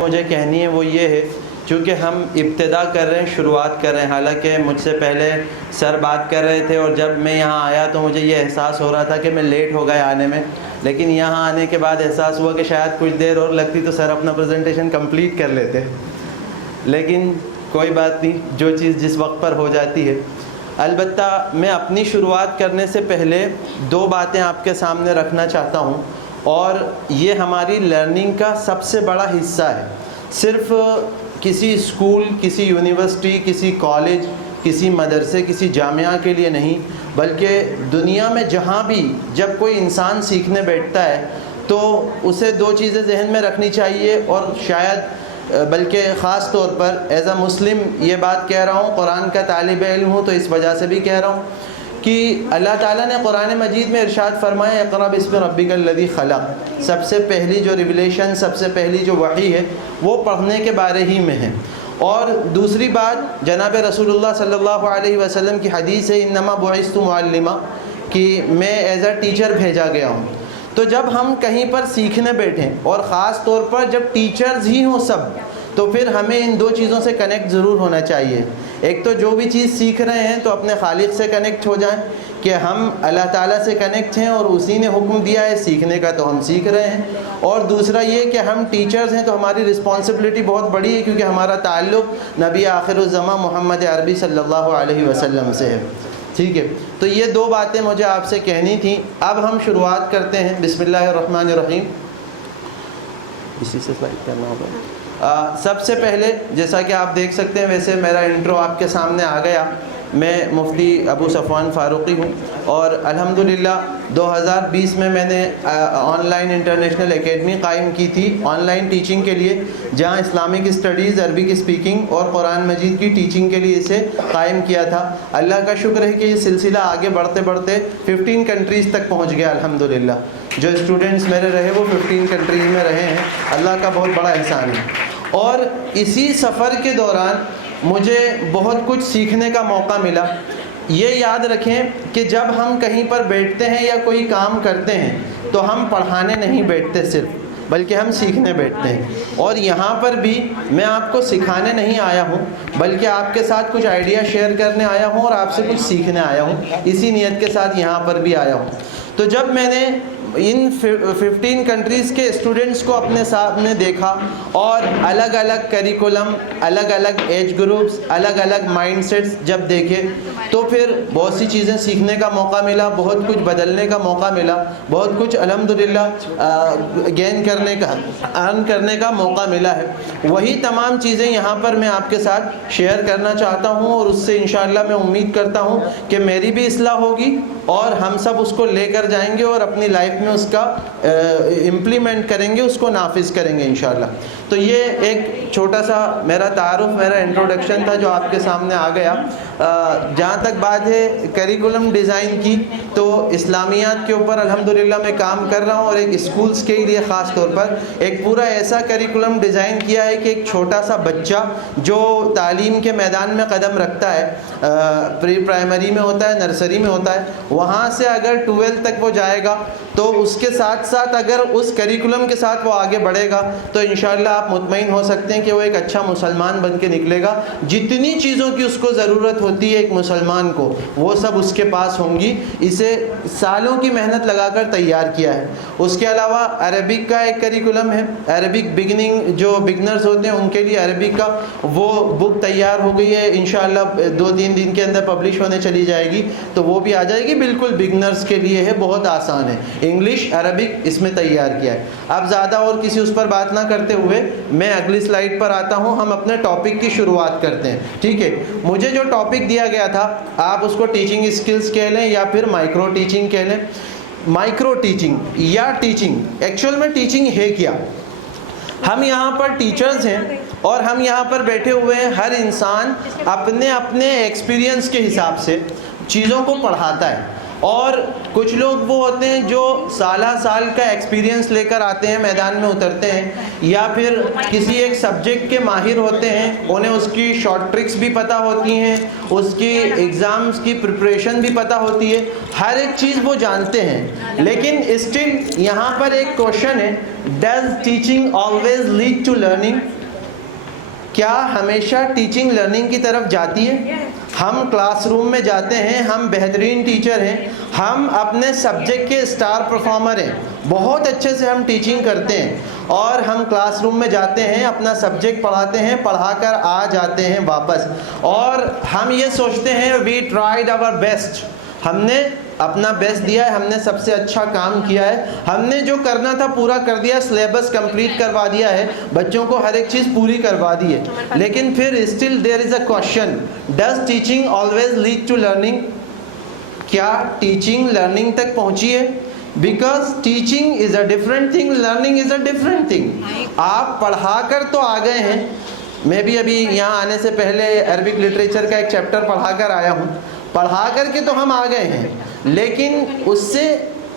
मुझे कहनी है वो ये है, चूँकि हम इब्तिदा कर रहे हैं, शुरुआत कर रहे हैं। हालांकि मुझसे पहले सर बात कर रहे थे और जब मैं यहाँ आया तो मुझे ये एहसास हो रहा था कि मैं लेट हो गया आने में, लेकिन यहाँ आने के बाद एहसास हुआ कि शायद कुछ देर और लगती तो सर अपना प्रेजेंटेशन कंप्लीट कर लेते। लेकिन कोई बात नहीं, जो चीज़ जिस वक्त पर हो जाती है। अलबत्ता मैं अपनी शुरुआत करने से पहले दो बातें आपके सामने रखना चाहता हूँ, और ये हमारी लर्निंग का सबसे बड़ा हिस्सा है। सिर्फ़ किसी स्कूल, किसी यूनिवर्सिटी, किसी कॉलेज, किसी मदरसे, किसी जामिया के लिए नहीं, बल्कि दुनिया में जहाँ भी जब कोई इंसान सीखने बैठता है तो उसे दो चीज़ें जहन में रखनी चाहिए। और शायद बल्कि ख़ास तौर पर एज़ अ मुस्लिम ये बात कह रहा हूँ, कुरान का तालिब इल्म हूँ तो इस वजह से भी कह रहा हूँ कि अल्लाह ताला ने कुरान मजीद में इरशाद फरमाया, इक़रा बिस्मि रब्बिकल लज़ी खलक़। सबसे पहली जो रिविलेशन, सबसे पहली जो वही है वो पढ़ने के बारे ही में है। और दूसरी बात, जनाब रसूलुल्लाह सल्लल्लाहु अलैहि वसल्लम की हदीस है, इन्नमा बुइस्तु मुअल्लिमा, कि मैं एज़ अ टीचर भेजा गया हूँ। तो जब हम कहीं पर सीखने बैठें और ख़ास तौर पर जब टीचर्स ही हों सब, तो फिर हमें इन दो चीज़ों से कनेक्ट ज़रूर होना चाहिए। एक तो जो भी चीज़ सीख रहे हैं तो अपने खालिक से कनेक्ट हो जाएं कि हम अल्लाह ताला से कनेक्ट हैं और उसी ने हुक्म दिया है सीखने का तो हम सीख रहे हैं। और दूसरा ये कि हम टीचर्स हैं तो हमारी रिस्पॉन्सिबिलिटी बहुत बड़ी है, क्योंकि हमारा ताल्लुक़ नबी आखिरुज़्ज़मा मोहम्मद अरबी सल्लल्लाहु अलैहि वसल्लम से है। ठीक है, तो ये दो बातें मुझे आपसे कहनी थी। अब हम शुरुआत करते हैं। बिस्मिल्लाहिर्रहमानिर्रहीम। इसी से स्लाइड करना होगा। सबसे पहले जैसा कि आप देख सकते हैं, वैसे मेरा इंट्रो आपके सामने आ गया। मैं मुफ्ती अबू सफ़वान फ़ारूक़ी हूँ और अल्हम्दुलिल्लाह 2020 में मैंने ऑनलाइन इंटरनेशनल एकेडमी कायम की थी ऑनलाइन टीचिंग के लिए, जहाँ इस्लामिक स्टडीज़, अरबिक स्पीकिंग और कुरान मजीद की टीचिंग के लिए इसे कायम किया था। अल्लाह का शुक्र है कि ये सिलसिला आगे बढ़ते बढ़ते 15 कंट्रीज़ तक पहुँच गया अल्हम्दुलिल्लाह। जो स्टूडेंट्स मेरे रहे वो 15 कंट्रीज़ में रहे हैं, अल्लाह का बहुत बड़ा एहसान है। और इसी सफ़र के दौरान मुझे बहुत कुछ सीखने का मौका मिला। ये याद रखें कि जब हम कहीं पर बैठते हैं या कोई काम करते हैं तो हम पढ़ाने नहीं बैठते सिर्फ, बल्कि हम सीखने बैठते हैं। और यहाँ पर भी मैं आपको सिखाने नहीं आया हूँ, बल्कि आपके साथ कुछ आइडिया शेयर करने आया हूँ और आपसे कुछ सीखने आया हूँ। इसी नीयत के साथ यहाँ पर भी आया हूँ। तो जब मैंने इन 15 कंट्रीज़ के स्टूडेंट्स को अपने सामने देखा और अलग अलग करिकुलम, अलग अलग एज ग्रुप्स, अलग अलग माइंडसेट्स जब देखे, तो फिर बहुत सी चीज़ें सीखने का मौका मिला, बहुत कुछ बदलने का मौका मिला, बहुत कुछ अल्हम्दुलिल्लाह गेन करने का, अर्न करने का मौका मिला है। वही तमाम चीज़ें यहाँ पर मैं आपके साथ शेयर करना चाहता हूँ और उससे इंशाअल्लाह मैं उम्मीद करता हूँ कि मेरी भी इस्लाह होगी और हम सब उसको लेकर जाएंगे और अपनी लाइफ में उसका इम्प्लीमेंट करेंगे, उसको नाफिज करेंगे इंशाअल्लाह। तो ये एक छोटा सा मेरा तारुफ, मेरा इंट्रोडक्शन था जो आपके सामने आ गया। जहाँ तक बात है करिकुलम डिज़ाइन की, तो इस्लामियात के ऊपर अल्हम्दुलिल्लाह मैं काम कर रहा हूँ और एक स्कूल्स के लिए ख़ास तौर पर एक पूरा ऐसा करिकुलम डिज़ाइन किया है कि एक छोटा सा बच्चा जो तालीम के मैदान में कदम रखता है, प्री प्राइमरी में होता है, नर्सरी में होता है, वहाँ से अगर 12th तक वो जाएगा तो उसके साथ साथ अगर उस करिकुलम के साथ वो आगे बढ़ेगा तो इंशाअल्लाह आप मुतमईन हो सकते हैं कि वो एक अच्छा मुसलमान बन के निकलेगा। जितनी चीज़ों की उसको ज़रूरत होती है एक मुसलमान को, वो सब उसके पास होंगी। इसे सालों की मेहनत लगाकर तैयार किया है। उसके अलावा अरबिक का एक करिकुलम है, अरबिक बिगनिंग, जो बिगनर्स होते हैं उनके लिए अरबिक का वो बुक तैयार हो गई है। इंशाअल्लाह 2-3 दिन के अंदर पब्लिश होने चली जाएगी, तो वो भी आ जाएगी। बिल्कुल बिगनर्स के लिए है, बहुत आसान है। इंग्लिश, अरबिक इसमें तैयार किया है। अब ज़्यादा और किसी उस पर बात ना करते हुए मैं अगली स्लाइड पर आता हूँ। हम अपने टॉपिक की शुरुआत करते हैं। ठीक है, मुझे जो टॉपिक दिया गया था, आप उसको टीचिंग स्किल्स कह लें या फिर माइक्रो टीचिंग कह लें। माइक्रो टीचिंग या टीचिंग, एक्चुअल में टीचिंग है क्या? हम यहाँ पर टीचर्स हैं और हम यहाँ पर बैठे हुए हैं। हर इंसान अपने अपने एक्सपीरियंस के हिसाब से चीज़ों को पढ़ाता है। और कुछ लोग वो होते हैं जो साल का एक्सपीरियंस लेकर आते हैं, मैदान में उतरते हैं, या फिर किसी एक सब्जेक्ट के माहिर होते हैं, उन्हें उसकी शॉर्ट ट्रिक्स भी पता होती हैं, उसकी एग्ज़ाम्स की प्रिपरेशन भी पता होती है, हर एक चीज़ वो जानते हैं। लेकिन स्टिल यहाँ पर एक क्वेश्चन है, does teaching always lead to learning? क्या हमेशा टीचिंग लर्निंग की तरफ जाती है? हम क्लासरूम में जाते हैं, हम बेहतरीन टीचर हैं, हम अपने सब्जेक्ट के स्टार परफॉर्मर हैं, बहुत अच्छे से हम टीचिंग करते हैं और हम क्लासरूम में जाते हैं, अपना सब्जेक्ट पढ़ाते हैं, पढ़ाकर आ जाते हैं वापस, और हम ये सोचते हैं वी ट्राइड आवर बेस्ट, हमने अपना बेस्ट दिया है, हमने सबसे अच्छा काम किया है, हमने जो करना था पूरा कर दिया, सिलेबस कंप्लीट करवा दिया है, बच्चों को हर एक चीज़ पूरी करवा दी है। लेकिन फिर still there is a question, does teaching always lead to learning? क्या टीचिंग लर्निंग तक पहुंची है? Because teaching is a different thing, learning is a different thing. आप पढ़ा कर तो आ गए हैं, मैं भी अभी यहाँ आने से पहले अरबिक लिटरेचर का एक चैप्टर पढ़ा कर आया हूँ, पढ़ा करके तो हम आ गए हैं, लेकिन उससे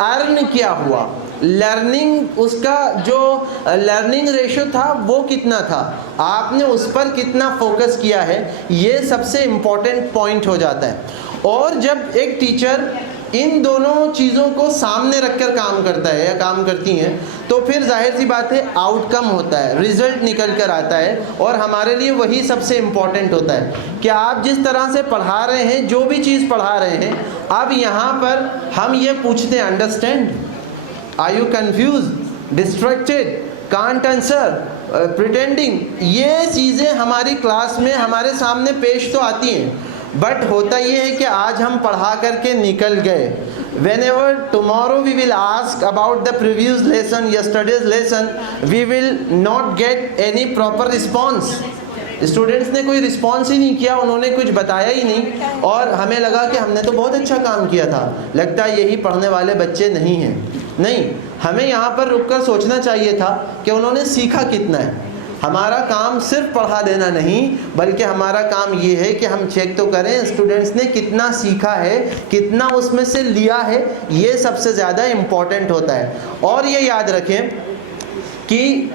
अर्न क्या हुआ? लर्निंग, उसका जो लर्निंग रेशो था वो कितना था, आपने उस पर कितना फोकस किया है, ये सबसे इम्पोर्टेंट पॉइंट हो जाता है। और जब एक टीचर इन दोनों चीज़ों को सामने रखकर काम करता है या काम करती हैं, तो फिर जाहिर सी बात है आउटकम होता है, रिज़ल्ट निकल कर आता है, और हमारे लिए वही सबसे इम्पॉर्टेंट होता है कि आप जिस तरह से पढ़ा रहे हैं, जो भी चीज़ पढ़ा रहे हैं, अब यहाँ पर हम ये पूछते हैं, understand, are you confuse, distracted, can't answer, pretending, ये चीज़ें हमारी क्लास में हमारे सामने पेश तो आती हैं, बट होता ये है कि आज हम पढ़ा करके निकल गए। Whenever tomorrow we will ask about the previous lesson, yesterday's lesson, we will not get any proper response. Students ने कोई रिस्पॉन्स ही नहीं किया, उन्होंने कुछ बताया ही नहीं, और हमें लगा कि हमने तो बहुत अच्छा काम किया था, लगता है यही पढ़ने वाले बच्चे नहीं हैं। नहीं, हमें यहाँ पर रुककर सोचना चाहिए था कि उन्होंने सीखा कितना है। हमारा काम सिर्फ पढ़ा देना नहीं, बल्कि हमारा काम ये है कि हम चेक तो करें स्टूडेंट्स ने कितना सीखा है, कितना उसमें से लिया है, ये सबसे ज़्यादा इम्पॉर्टेंट होता है। और ये याद रखें कि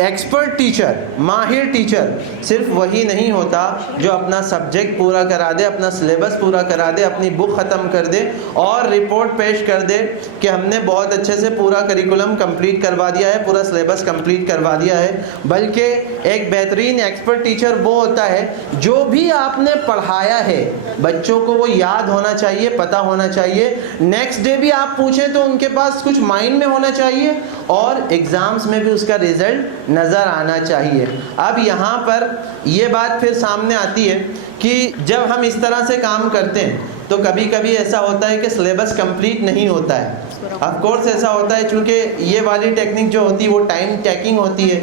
एक्सपर्ट टीचर, माहिर टीचर सिर्फ वही नहीं होता जो अपना सब्जेक्ट पूरा करा दे, अपना सिलेबस पूरा करा दे, अपनी बुक ख़त्म कर दे और रिपोर्ट पेश कर दे कि हमने बहुत अच्छे से पूरा करिकुलम कंप्लीट करवा दिया है, पूरा सिलेबस कंप्लीट करवा दिया है। बल्कि एक बेहतरीन एक्सपर्ट टीचर वो होता है जो भी आपने पढ़ाया है बच्चों को वो याद होना चाहिए, पता होना चाहिए, नेक्स्ट डे भी आप पूछें तो उनके पास कुछ माइंड में होना चाहिए, और एग्ज़ाम्स में भी उसका रिज़ल्ट नज़र आना चाहिए। अब यहाँ पर ये बात फिर सामने आती है कि जब हम इस तरह से काम करते हैं तो कभी कभी ऐसा होता है कि सिलेबस कंप्लीट नहीं होता है। ऑफ कोर्स ऐसा होता है, चूँकि ये वाली टेक्निक जो होती है वो टाइम टेकिंग होती है,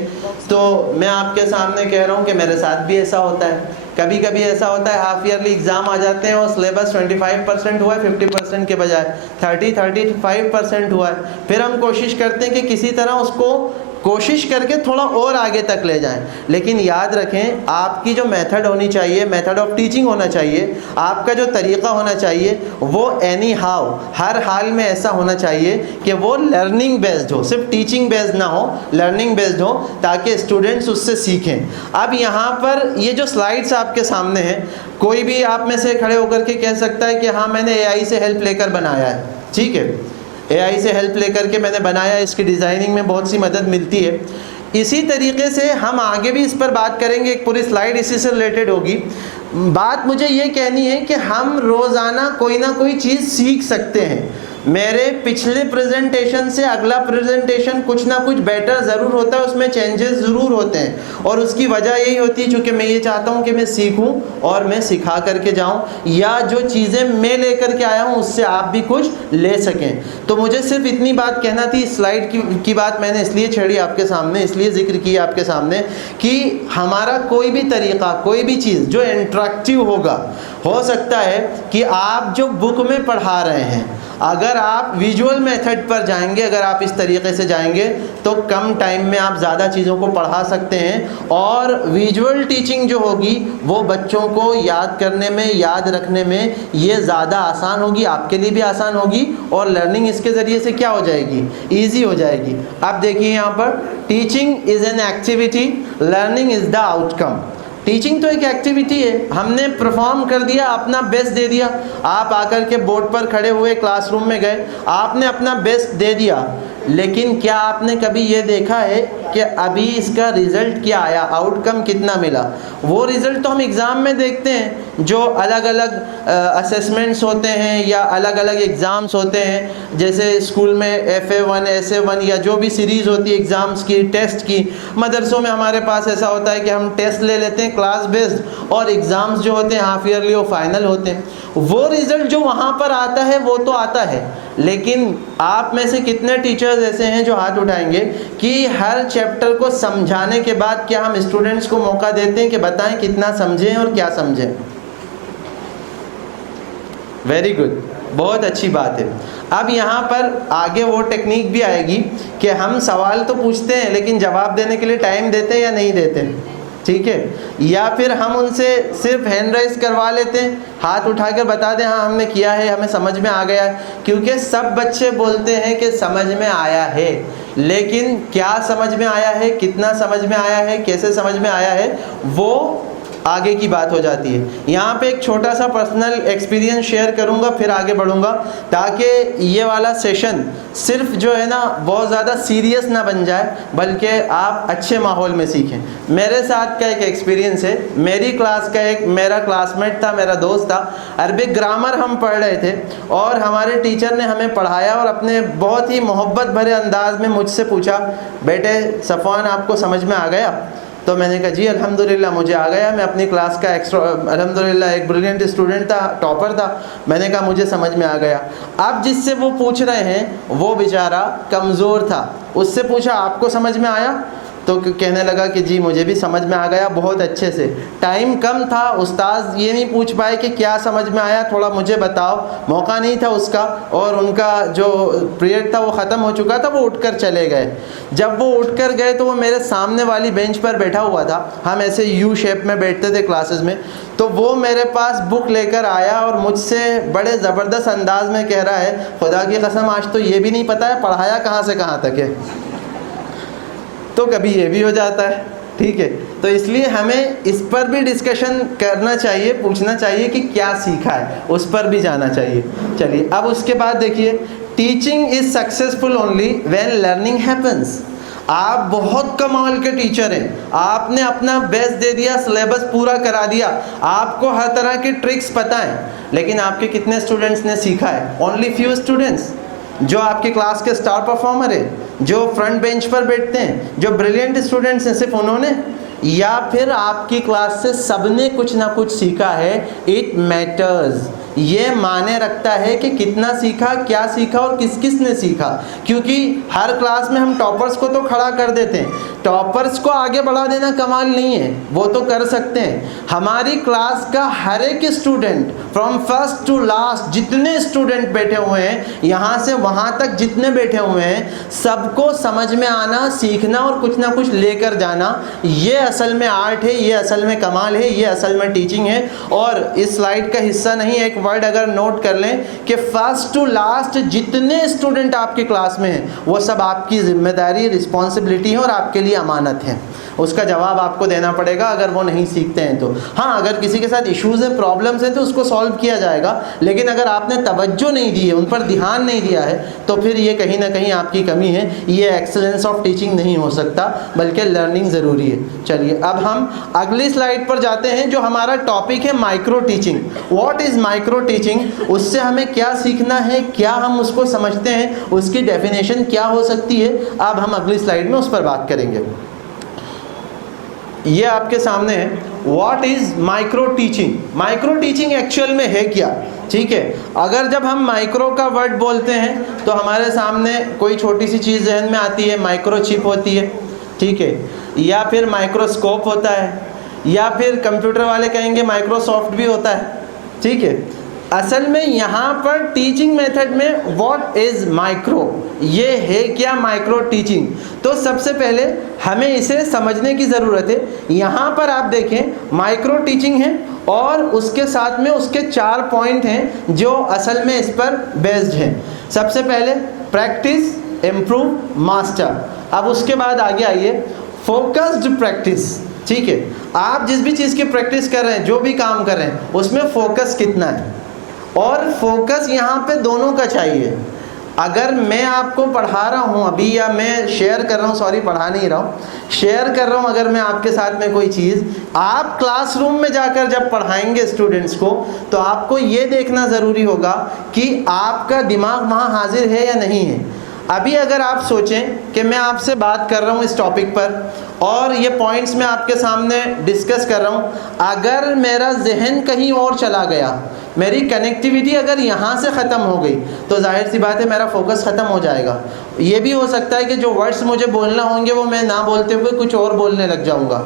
तो मैं आपके सामने कह रहा हूँ कि मेरे साथ भी ऐसा होता है। कभी कभी ऐसा होता है हाफ ईयरली एग्ज़ाम आ जाते हैं और सिलेबस 25% हुआ है, 50% के बजाय 35% हुआ है। फिर हम कोशिश करते हैं कि किसी तरह उसको कोशिश करके थोड़ा और आगे तक ले जाएं, लेकिन याद रखें आपकी जो मेथड होनी चाहिए, मेथड ऑफ टीचिंग होना चाहिए, आपका जो तरीक़ा होना चाहिए वो एनी हाउ, हर हाल में ऐसा होना चाहिए कि वो लर्निंग बेस्ड हो, सिर्फ टीचिंग बेस्ड ना हो, लर्निंग बेस्ड हो, ताकि स्टूडेंट्स उससे सीखें। अब यहाँ पर ये जो स्लाइड्स आपके सामने हैं, कोई भी आप में से खड़े होकर के कह सकता है कि हाँ मैंने AI से हेल्प लेकर बनाया है, ठीक है, AI से हेल्प लेकर के मैंने बनाया, इसकी डिज़ाइनिंग में बहुत सी मदद मिलती है। इसी तरीके से हम आगे भी इस पर बात करेंगे, एक पूरी स्लाइड इसी से रिलेटेड होगी। बात मुझे ये कहनी है कि हम रोज़ाना कोई ना कोई चीज़ सीख सकते हैं। मेरे पिछले प्रेजेंटेशन से अगला प्रेजेंटेशन कुछ ना कुछ बेटर ज़रूर होता है, उसमें चेंजेस ज़रूर होते हैं, और उसकी वजह यही होती है चूँकि मैं ये चाहता हूँ कि मैं सीखूँ और मैं सिखा करके जाऊँ, या जो चीज़ें मैं लेकर के आया हूँ उससे आप भी कुछ ले सकें। तो मुझे सिर्फ इतनी बात कहना थी। स्लाइड की बात मैंने इसलिए छेड़ी आपके सामने, इसलिए जिक्र की आपके सामने कि हमारा कोई भी तरीक़ा, कोई भी चीज़ जो इंटरेक्टिव होगा, हो सकता है कि आप जो बुक में पढ़ा रहे हैं अगर आप विजुअल मेथड पर जाएंगे, अगर आप इस तरीके से जाएंगे तो कम टाइम में आप ज़्यादा चीज़ों को पढ़ा सकते हैं, और विजुअल टीचिंग जो होगी वो बच्चों को याद करने में, याद रखने में ये ज़्यादा आसान होगी, आपके लिए भी आसान होगी, और लर्निंग इसके ज़रिए से क्या हो जाएगी, ईजी हो जाएगी। अब देखिए यहाँ पर, teaching is an activity, learning is the outcome. Teaching तो एक एक्टिविटी है, हमने परफॉर्म कर दिया, अपना बेस्ट दे दिया। आप आकर के बोर्ड पर खड़े हुए क्लासरूम में गए, आपने अपना बेस्ट दे दिया, लेकिन क्या आपने कभी ये देखा है कि अभी इसका रिज़ल्ट क्या आया, आउटकम कितना मिला? वो रिज़ल्ट तो हम एग्ज़ाम में देखते हैं, जो अलग अलग असेसमेंट्स होते हैं या अलग अलग एग्ज़ाम्स होते हैं, जैसे स्कूल में FA1 SA1 या जो भी सीरीज़ होती है एग्ज़ाम्स की, टेस्ट की। मदरसों में हमारे पास ऐसा होता है कि हम टेस्ट ले लेते हैं क्लास बेस्ड, और एग्ज़ाम्स जो होते हैं हाफ ईयरली और फाइनल होते हैं। वो रिज़ल्ट जो वहाँ पर आता है वो तो आता है, लेकिन आप में से कितने टीचर्स ऐसे हैं जो हाथ उठाएंगे कि हर चैप्टर को समझाने के बाद क्या हम स्टूडेंट्स को मौका देते हैं कि बताएं कितना समझें और क्या समझें? वेरी गुड, बहुत अच्छी बात है। अब यहाँ पर आगे वो टेक्निक भी आएगी कि हम सवाल तो पूछते हैं लेकिन जवाब देने के लिए टाइम देते हैं या नहीं देते, ठीक है? या फिर हम उनसे सिर्फ हैंड राइज करवा लेते हैं, हाथ उठाकर बता दें हाँ हमने किया है, हमें समझ में आ गया है। क्योंकि सब बच्चे बोलते हैं कि समझ में आया है, लेकिन क्या समझ में आया है, कितना समझ में आया है, कैसे समझ में आया है, वो आगे की बात हो जाती है। यहाँ पे एक छोटा सा पर्सनल एक्सपीरियंस शेयर करूँगा, फिर आगे बढ़ूँगा, ताकि ये वाला सेशन सिर्फ जो है ना बहुत ज़्यादा सीरियस ना बन जाए, बल्कि आप अच्छे माहौल में सीखें। मेरे साथ का एक एक्सपीरियंस है, मेरी क्लास का एक मेरा क्लासमेट था, मेरा दोस्त था, अरबिक ग्रामर हम पढ़ रहे थे, और हमारे टीचर ने हमें पढ़ाया और अपने बहुत ही मोहब्बत भरे अंदाज में मुझसे पूछा, बेटे सफ़वान आपको समझ में आ गया? तो मैंने कहा जी अल्हम्दुलिल्लाह मुझे आ गया, मैं अपनी क्लास का अल्हम्दुलिल्लाह एक ब्रिलियंट स्टूडेंट था, टॉपर था। मैंने कहा मुझे समझ में आ गया। अब जिससे वो पूछ रहे हैं वो बेचारा कमज़ोर था, उससे पूछा आपको समझ में आया? तो कहने लगा कि जी मुझे भी समझ में आ गया बहुत अच्छे से। टाइम कम था, उस्ताद ये नहीं पूछ पाए कि क्या समझ में आया, थोड़ा मुझे बताओ, मौका नहीं था उसका, और उनका जो पीरियड था वो ख़त्म हो चुका था, वो उठकर चले गए। जब वो उठकर गए तो वो मेरे सामने वाली बेंच पर बैठा हुआ था, हम ऐसे यू शेप में बैठते थे क्लासेस में। तो वो मेरे पास बुक लेकर आया और मुझसे बड़े ज़बरदस्त अंदाज में कह रहा है, खुदा की कसम आज तो ये भी नहीं पता है पढ़ाया कहाँ से कहाँ तक है। तो कभी ये भी हो जाता है, ठीक है? तो इसलिए हमें इस पर भी डिस्कशन करना चाहिए, पूछना चाहिए कि क्या सीखा है, उस पर भी जाना चाहिए। चलिए अब उसके बाद देखिए, teaching is successful only when learning happens. आप बहुत कमाल के टीचर हैं, आपने अपना बेस्ट दे दिया, सिलेबस पूरा करा दिया, आपको हर तरह की ट्रिक्स पता है, लेकिन आपके कितने स्टूडेंट्स ने सीखा है? Only few students. जो आपकी क्लास के स्टार परफॉर्मर है, जो फ्रंट बेंच पर बैठते हैं, जो ब्रिलियंट स्टूडेंट्स हैं, सिर्फ उन्होंने? या फिर आपकी क्लास से सबने कुछ ना कुछ सीखा है? इट मैटर्स, ये माने रखता है कि कितना सीखा, क्या सीखा और किस किस ने सीखा। क्योंकि हर क्लास में हम टॉपर्स को तो खड़ा कर देते हैं, टॉपर्स को आगे बढ़ा देना कमाल नहीं है, वो तो कर सकते हैं। हमारी क्लास का हर एक student from first to last, जितने स्टूडेंट बैठे हुए हैं, यहाँ से वहाँ तक जितने बैठे हुए हैं, सबको समझ में आना, सीखना और कुछ ना कुछ लेकर जाना, ये असल में आर्ट है, ये असल में कमाल है, ये असल में टीचिंग है। और इस स्लाइड का हिस्सा नहीं, एक वर्ड अगर नोट कर लें कि फर्स्ट टू लास्ट जितने स्टूडेंट आपकी क्लास में हैं, वो सब आपकी जिम्मेदारी, रिस्पॉन्सिबिलिटी है और आपके लिए अमानत है। उसका जवाब आपको देना पड़ेगा अगर वो नहीं सीखते हैं तो। हाँ, अगर किसी के साथ इश्यूज़ हैं, प्रॉब्लम्स हैं, तो उसको सॉल्व किया जाएगा, लेकिन अगर आपने तवज्जो नहीं दी है, उन पर ध्यान नहीं दिया है, तो फिर ये कहीं ना कहीं आपकी कमी है। ये एक्सेलेंस ऑफ टीचिंग नहीं हो सकता, बल्कि लर्निंग ज़रूरी है। चलिए अब हम अगली स्लाइड पर जाते हैं, जो हमारा टॉपिक है micro teaching. What is micro teaching? उससे हमें क्या सीखना है, क्या हम उसको समझते हैं, उसकी डेफिनेशन क्या हो सकती है, अब हम अगली स्लाइड में उस पर बात करेंगे। ये आपके सामने है, what is micro teaching. Micro teaching actual में है क्या? ठीक है, अगर जब हम माइक्रो का वर्ड बोलते हैं तो हमारे सामने कोई छोटी सी चीज़ जहन में आती है, माइक्रोचिप होती है, ठीक है, या फिर माइक्रोस्कोप होता है, या फिर कंप्यूटर वाले कहेंगे माइक्रोसॉफ्ट भी होता है, ठीक है। असल में यहाँ पर टीचिंग मेथड में व्हाट इज़ माइक्रो, ये है क्या माइक्रो टीचिंग। तो सबसे पहले हमें इसे समझने की ज़रूरत है। यहाँ पर आप देखें माइक्रो टीचिंग है और उसके साथ में उसके 4 पॉइंट हैं जो असल में इस पर बेस्ड हैं। सबसे पहले प्रैक्टिस, इम्प्रूव, मास्टर। अब उसके बाद आगे आइए फोकस्ड प्रैक्टिस। ठीक है, आप जिस भी चीज़ की प्रैक्टिस कर रहे हैं, जो भी काम कर रहे हैं, उसमें फोकस कितना है, और फोकस यहाँ पे दोनों का चाहिए। अगर मैं आपको पढ़ा रहा हूँ अभी, या मैं शेयर कर रहा हूँ, सॉरी पढ़ा नहीं रहा हूँ, शेयर कर रहा हूँ अगर मैं आपके साथ में कोई चीज़, आप क्लासरूम में जाकर जब पढ़ाएंगे स्टूडेंट्स को, तो आपको ये देखना ज़रूरी होगा कि आपका दिमाग वहाँ हाजिर है या नहीं है। अभी अगर आप सोचें कि मैं आपसे बात कर रहा हूँ इस टॉपिक पर और ये पॉइंट्स मैं आपके सामने डिस्कस कर रहा हूँ, अगर मेरा जहन कहीं और चला गया, मेरी कनेक्टिविटी अगर यहाँ से ख़त्म हो गई, तो जाहिर सी बात है मेरा फोकस ख़त्म हो जाएगा। ये भी हो सकता है कि जो वर्ड्स मुझे बोलना होंगे वो मैं ना बोलते हुए कुछ और बोलने लग जाऊँगा।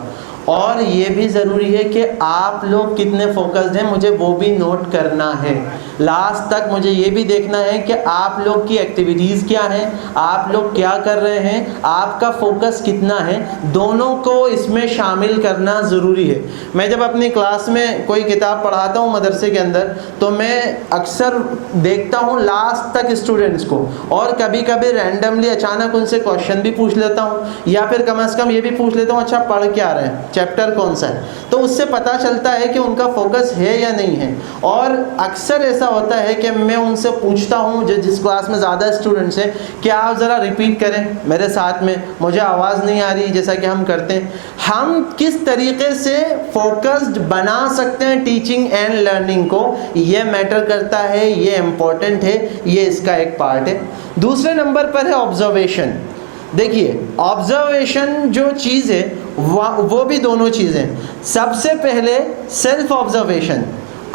और ये भी ज़रूरी है कि आप लोग कितने फोकस्ड हैं, मुझे वो भी नोट करना है। लास्ट तक मुझे ये भी देखना है कि आप लोग की एक्टिविटीज़ क्या हैं, आप लोग क्या कर रहे हैं, आपका फोकस कितना है, दोनों को इसमें शामिल करना ज़रूरी है। मैं जब अपनी क्लास में कोई किताब पढ़ाता हूँ मदरसे के अंदर, तो मैं अक्सर देखता हूँ लास्ट तक स्टूडेंट्स को, और कभी कभी रैंडमली अचानक उनसे क्वेश्चन भी पूछ लेता हूँ, या फिर कम से कम ये भी पूछ लेता हूँ अच्छा पढ़ क्या रहे हैं, चैप्टर कौन सा है। तो उससे पता चलता है कि उनका फोकस है या नहीं है। और अक्सर ऐसा होता है कि मैं उनसे पूछता हूँ जिस क्लास में ज़्यादा स्टूडेंट्स हैं, कि आप ज़रा रिपीट करें मेरे साथ में, मुझे आवाज़ नहीं आ रही, जैसा कि हम करते हैं। हम किस तरीके से फोकस्ड बना सकते हैं टीचिंग एंड लर्निंग को, ये मैटर करता है, ये इम्पॉर्टेंट है, ये इसका एक पार्ट है। दूसरे नंबर पर है ऑब्जर्वेशन। देखिए ऑब्जर्वेशन जो चीज़ है वो भी दोनों चीज़ें। सबसे पहले सेल्फ ऑब्जर्वेशन,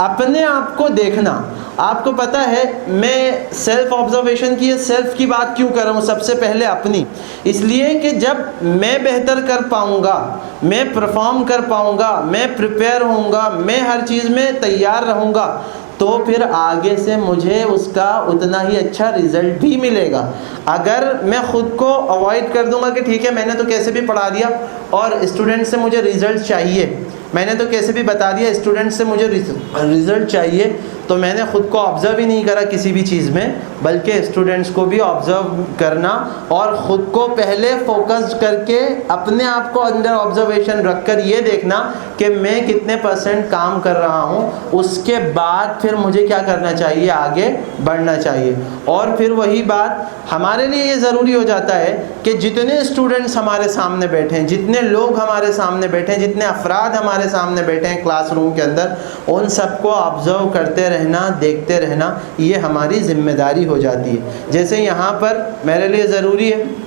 अपने आप को देखना। आपको पता है मैं सेल्फ ऑब्जर्वेशन की, सेल्फ की बात क्यों कर रहा हूँ, सबसे पहले अपनी, इसलिए कि जब मैं बेहतर कर पाऊँगा, मैं परफॉर्म कर पाऊँगा, मैं प्रिपेयर होऊंगा, मैं हर चीज़ में तैयार रहूँगा, तो फिर आगे से मुझे उसका उतना ही अच्छा रिज़ल्ट भी मिलेगा। अगर मैं ख़ुद को अवॉइड कर दूंगा कि ठीक है मैंने तो कैसे भी पढ़ा दिया और स्टूडेंट से मुझे रिज़ल्ट चाहिए, मैंने तो कैसे भी बता दिया स्टूडेंट से मुझे रिज़ल्ट चाहिए, तो मैंने ख़ुद को ऑब्ज़र्व ही नहीं करा किसी भी चीज़ में, बल्कि स्टूडेंट्स को भी ऑब्ज़र्व करना और ख़ुद को पहले फोकस करके अपने आप को अंदर ऑब्ज़र्वेशन रखकर ये देखना कि मैं कितने % काम कर रहा हूँ, उसके बाद फिर मुझे क्या करना चाहिए, आगे बढ़ना चाहिए। और फिर वही बात हमारे लिए ये ज़रूरी हो जाता है कि जितने स्टूडेंट्स हमारे सामने बैठे हैं, जितने लोग हमारे सामने बैठे हैं, जितने अफराद हमारे सामने बैठे हैं क्लासरूम के अंदर, उन सबको ऑब्ज़र्व करते रहना, देखते रहना, ये हमारी ज़िम्मेदारी हो जाती है। जैसे यहाँ पर मेरे लिए ज़रूरी है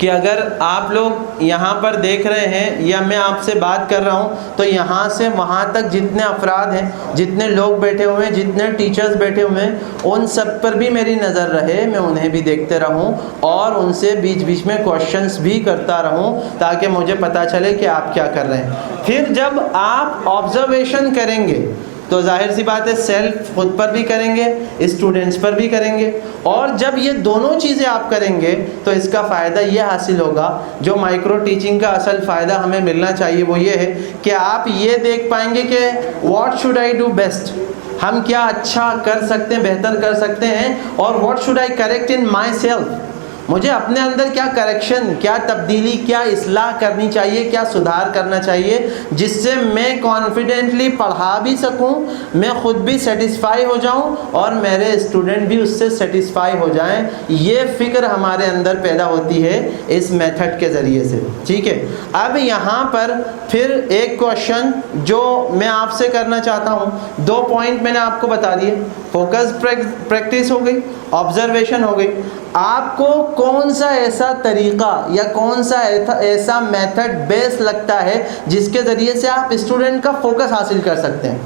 कि अगर आप लोग यहाँ पर देख रहे हैं या मैं आपसे बात कर रहा हूँ, तो यहाँ से वहाँ तक जितने अफराद हैं, जितने लोग बैठे हुए हैं, जितने टीचर्स बैठे हुए हैं, उन सब पर भी मेरी नज़र रहे, मैं उन्हें भी देखते रहूँ और उनसे बीच बीच में क्वेश्चंस भी करता रहूँ, ताकि मुझे पता चले कि आप क्या कर रहे हैं। फिर जब आप ऑब्जर्वेशन करेंगे तो जाहिर सी बात है सेल्फ खुद पर भी करेंगे, स्टूडेंट्स पर भी करेंगे, और जब ये दोनों चीज़ें आप करेंगे तो इसका फ़ायदा ये हासिल होगा, जो माइक्रो टीचिंग का असल फ़ायदा हमें मिलना चाहिए वो ये है कि आप ये देख पाएंगे कि what should I do best, हम क्या अच्छा कर सकते हैं, बेहतर कर सकते हैं, और what should I correct in my self, मुझे अपने अंदर क्या करेक्शन, क्या तब्दीली, क्या इस्लाह करनी चाहिए, क्या सुधार करना चाहिए, जिससे मैं कॉन्फिडेंटली पढ़ा भी सकूं, मैं ख़ुद भी सेटिस्फाई हो जाऊं और मेरे स्टूडेंट भी उससे सेटिस्फाई हो जाएं। ये फ़िक्र हमारे अंदर पैदा होती है इस मेथड के ज़रिए से। ठीक है, अब यहाँ पर फिर एक क्वेश्चन जो मैं आपसे करना चाहता हूँ, 2 पॉइंट मैंने आपको बता दिए, फोकस प्रैक्टिस हो गई, ऑब्जर्वेशन हो गई। आपको कौन सा ऐसा तरीक़ा या कौन सा ऐसा मेथड बेस्ट लगता है जिसके ज़रिए से आप स्टूडेंट का फोकस हासिल कर सकते हैं?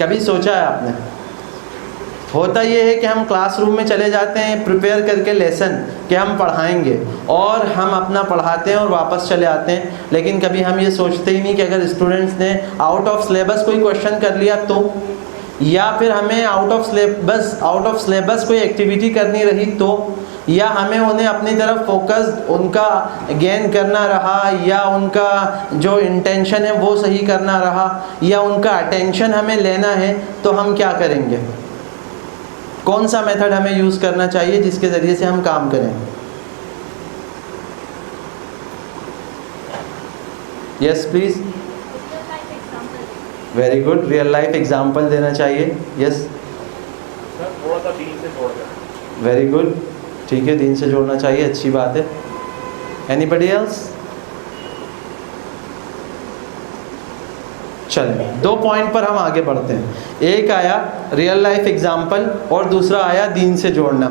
कभी सोचा है आपने? होता ये है कि हम क्लासरूम में चले जाते हैं प्रिपेयर करके लेसन कि हम पढ़ाएंगे, और हम अपना पढ़ाते हैं और वापस चले आते हैं, लेकिन कभी हम ये सोचते ही नहीं कि अगर स्टूडेंट्स ने आउट ऑफ सिलेबस कोई क्वेश्चन कर लिया तो, या फिर हमें आउट ऑफ सिलेबस कोई एक्टिविटी करनी रही तो, या हमें उन्हें अपनी तरफ फोकस उनका गेन करना रहा, या उनका जो इंटेंशन है वो सही करना रहा, या उनका अटेंशन हमें लेना है, तो हम क्या करेंगे? कौन सा मेथड हमें यूज़ करना चाहिए जिसके ज़रिए से हम काम करें? Yes please. Very good, real life example देना चाहिए। यस, थोड़ा सा दीन से जोड़कर। वेरी गुड, ठीक है, दीन से जोड़ना चाहिए, अच्छी बात है। Anybody else? चलिए, 2 पॉइंट पर हम आगे बढ़ते हैं। एक आया रियल लाइफ एग्जाम्पल और दूसरा आया दीन से जोड़ना।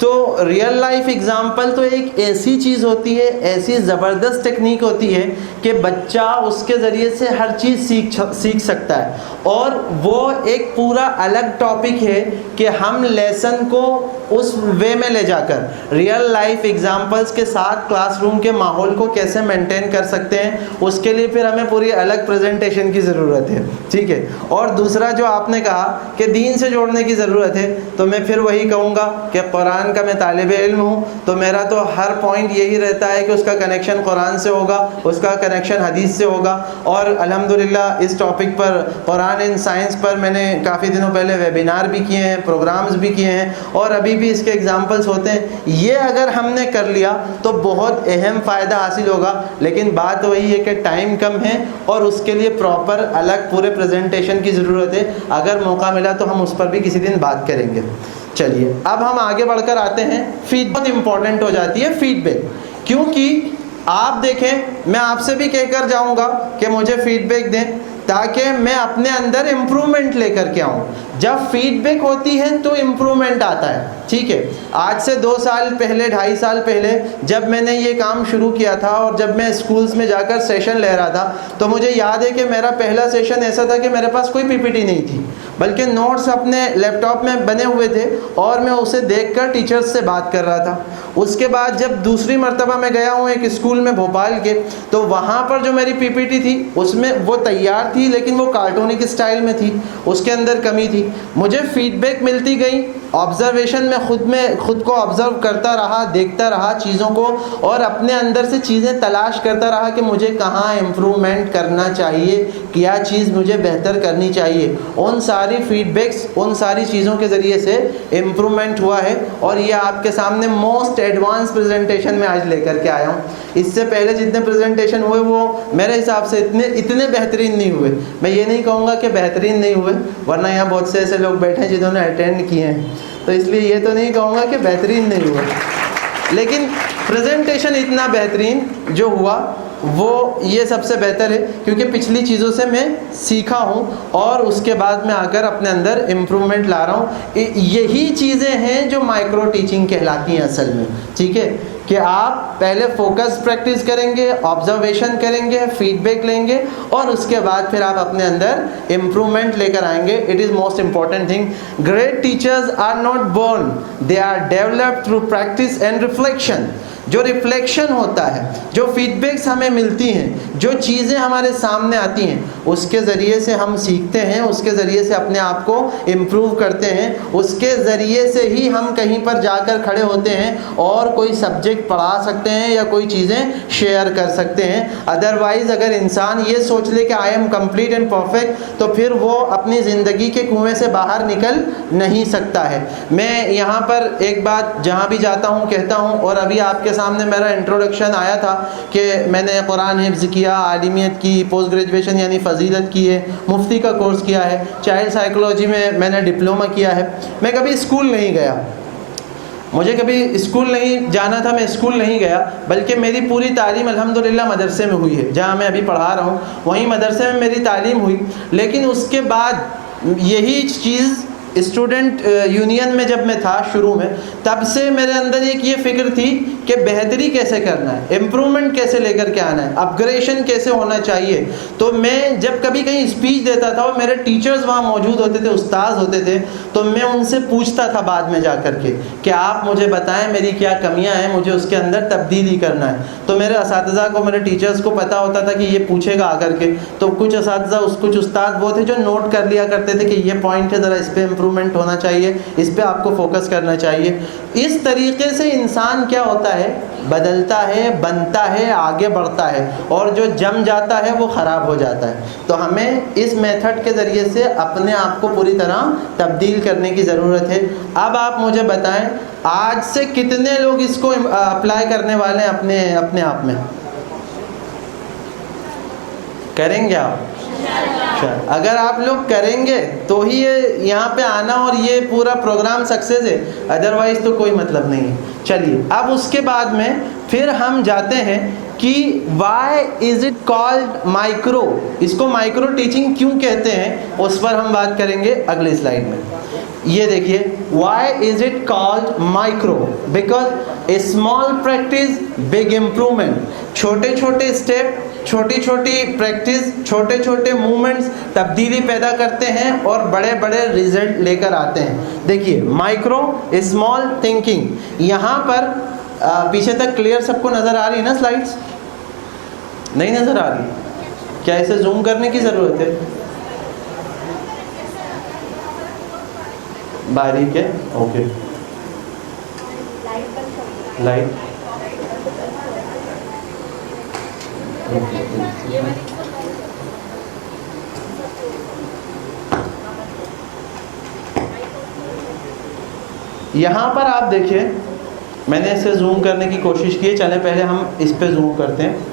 तो रियल लाइफ एग्जाम्पल तो एक ऐसी चीज़ होती है, ऐसी ज़बरदस्त टेक्निक होती है कि बच्चा उसके ज़रिए से हर चीज़ सीख सकता है, और वो एक पूरा अलग टॉपिक है कि हम लेसन को उस वे में ले जाकर रियल लाइफ एग्जाम्पल्स के साथ क्लासरूम के माहौल को कैसे मेंटेन कर सकते हैं, उसके लिए फिर हमें पूरी अलग प्रेजेंटेशन की ज़रूरत है, ठीक है। और दूसरा जो आपने कहा कि दीन से जोड़ने की ज़रूरत है, तो मैं फिर वही कहूँगा कि कुरान का मैं तालिब इल्म हूँ, तो मेरा तो हर पॉइंट यही रहता है कि उसका कनेक्शन कुरान से होगा, उसका कनेक्शन हदीस से होगा। और अल्हम्दुलिल्लाह इस टॉपिक पर, कुरान इन साइंस पर, मैंने काफ़ी दिनों पहले वेबिनार भी किए हैं, प्रोग्राम्स भी किए हैं, और अभी भी इसके एग्जाम्पल्स होते हैं। ये अगर हमने कर लिया तो बहुत अहम फ़ायदा हासिल होगा, लेकिन बात वही है कि टाइम कम है और उसके लिए प्रॉपर अलग पूरे प्रेजेंटेशन की ज़रूरत है। अगर मौका मिला तो हम उस पर भी किसी दिन बात करेंगे। चलिए, अब हम आगे बढ़कर आते हैं। फीडबैक बहुत इंपॉर्टेंट हो जाती है, फीडबैक, क्योंकि आप देखें, मैं आपसे भी कहकर जाऊंगा कि मुझे फीडबैक दें ताकि मैं अपने अंदर इम्प्रूवमेंट लेकर के आऊँ। जब फीडबैक होती है तो इम्प्रूवमेंट आता है, ठीक है। आज से 2 साल पहले, 2.5 साल पहले जब मैंने ये काम शुरू किया था और जब मैं स्कूल्स में जाकर सेशन ले रहा था, तो मुझे याद है कि मेरा पहला सेशन ऐसा था कि मेरे पास कोई पीपीटी नहीं थी, बल्कि नोट्स अपने लैपटॉप में बने हुए थे और मैं उसे देखकर टीचर्स से बात कर रहा था। उसके बाद जब दूसरी मर्तबा मैं गया हूँ एक स्कूल में भोपाल के, तो वहाँ पर जो मेरी पीपीटी थी उसमें वो तैयार थी, लेकिन वो कार्टूनिक स्टाइल में थी, उसके अंदर कमी थी। मुझे फीडबैक मिलती गई, ऑब्जर्वेशन में खुद को ऑब्जर्व करता रहा, देखता रहा चीज़ों को, और अपने अंदर से चीज़ें तलाश करता रहा कि मुझे कहाँ इम्प्रूवमेंट करना चाहिए, क्या चीज़ मुझे बेहतर करनी चाहिए। उन सारी फीडबैक्स, उन सारी चीज़ों के ज़रिए से इम्प्रूवमेंट हुआ है, और ये आपके सामने मोस्ट एडवांस प्रेजेंटेशन में आज लेकर के आया हूँ। इससे पहले जितने प्रेजेंटेशन हुए वो मेरे हिसाब से इतने बेहतरीन नहीं हुए। मैं ये नहीं कहूँगा कि बेहतरीन नहीं हुए, वरना यहाँ बहुत से ऐसे लोग बैठे हैं जिन्होंने अटेंड किए हैं, तो इसलिए ये तो नहीं कहूँगा कि बेहतरीन नहीं हुआ, लेकिन प्रेजेंटेशन इतना बेहतरीन जो हुआ वो ये सबसे बेहतर है, क्योंकि पिछली चीज़ों से मैं सीखा हूँ और उसके बाद मैं आकर अपने अंदर इम्प्रूवमेंट ला रहा हूँ। यही चीज़ें हैं जो माइक्रो टीचिंग कहलाती हैं असल में, ठीक है, कि आप पहले फोकस प्रैक्टिस करेंगे, ऑब्जर्वेशन करेंगे, फीडबैक लेंगे, और उसके बाद फिर आप अपने अंदर इम्प्रूवमेंट लेकर आएंगे। It is most important thing. Great teachers are not born, they are developed through practice and reflection. जो रिफ्लेक्शन होता है, जो फीडबैक्स हमें मिलती हैं, जो चीज़ें हमारे सामने आती हैं, उसके ज़रिए से हम सीखते हैं, उसके ज़रिए से अपने आप को इम्प्रूव करते हैं, उसके ज़रिए से ही हम कहीं पर जाकर खड़े होते हैं और कोई सब्जेक्ट पढ़ा सकते हैं या कोई चीज़ें शेयर कर सकते हैं। अदरवाइज़ अगर इंसान ये सोच ले कि I am complete and perfect, तो फिर वो अपनी ज़िंदगी के कुएँ से बाहर निकल नहीं सकता है। मैं यहाँ पर एक बात जहाँ भी जाता हूँ कहता हूँ, और अभी आपके सामने मेरा इंट्रोडक्शन आया था कि मैंने कुरान हिफ्ज़ किया, आलिमियत की, पोस्ट ग्रेजुएशन यानी फ़जीलत की है, मुफ्ती का कोर्स किया है, चाइल्ड साइकोलॉजी में मैंने डिप्लोमा किया है। मैं कभी स्कूल नहीं गया, मुझे कभी स्कूल नहीं जाना था, मैं स्कूल नहीं गया, बल्कि मेरी पूरी तालीम अल्हम्दुलिल्लाह मदरसे में हुई है। जहाँ मैं अभी पढ़ा रहा हूँ वहीं मदरसे में मेरी तालीम हुई। लेकिन उसके बाद यही चीज़ स्टूडेंट यूनियन में जब मैं था शुरू में, तब से मेरे अंदर एक ये फ़िक्र थी कि बेहतरी कैसे करना है, इम्प्रूवमेंट कैसे लेकर के आना है, अपग्रेडेशन कैसे होना चाहिए। तो मैं जब कभी कहीं स्पीच देता था और मेरे टीचर्स वहाँ मौजूद होते थे, उस्ताद होते थे, तो मैं उनसे पूछता था बाद में जा कर के कि आप मुझे बताएं मेरी क्या कमियां हैं, मुझे उसके अंदर तब्दीली करना है। तो मेरे असातिज़ा को, मेरे टीचर्स को पता होता था कि ये पूछेगा आकर के, तो कुछ असातिज़ा, कुछ उस्ताद वो थे जो नोट कर लिया करते थे कि ये पॉइंट है, ज़रा इस पर इम्प्रूवमेंट होना चाहिए, इस पर आपको फोकस करना चाहिए। इस तरीके से इंसान क्या होता है, बदलता है, बनता है, आगे बढ़ता है, और जो जम जाता है वो ख़राब हो जाता है। तो हमें इस मेथड के ज़रिए से अपने आप को पूरी तरह तब्दील करने की ज़रूरत है। अब आप मुझे बताएं, आज से कितने लोग इसको अप्लाई करने वाले हैं अपने आप में? करेंगे आप? अगर आप लोग करेंगे तो ही ये यहाँ पे आना और ये पूरा प्रोग्राम सक्सेस है, अदरवाइज तो कोई मतलब नहीं है। चलिए, अब उसके बाद में फिर हम जाते हैं कि why is it called micro, इसको माइक्रो टीचिंग क्यों कहते हैं, उस पर हम बात करेंगे अगली स्लाइड में। ये देखिए, why is it called micro, because a small practice big improvement. छोटे छोटे स्टेप, छोटी छोटी प्रैक्टिस, छोटे छोटे मूवमेंट्स तब्दीली पैदा करते हैं और बड़े बड़े रिजल्ट लेकर आते हैं। देखिए, माइक्रो स्मॉल थिंकिंग, यहाँ पर पीछे तक क्लियर सबको नज़र आ रही है ना स्लाइड्स? नहीं नज़र आ रही? क्या इसे जूम करने की ज़रूरत है? बारीक है, ओके। लाइट यहाँ पर आप देखिए, मैंने इसे जूम करने की कोशिश की है। चले पहले हम इस पे जूम करते हैं।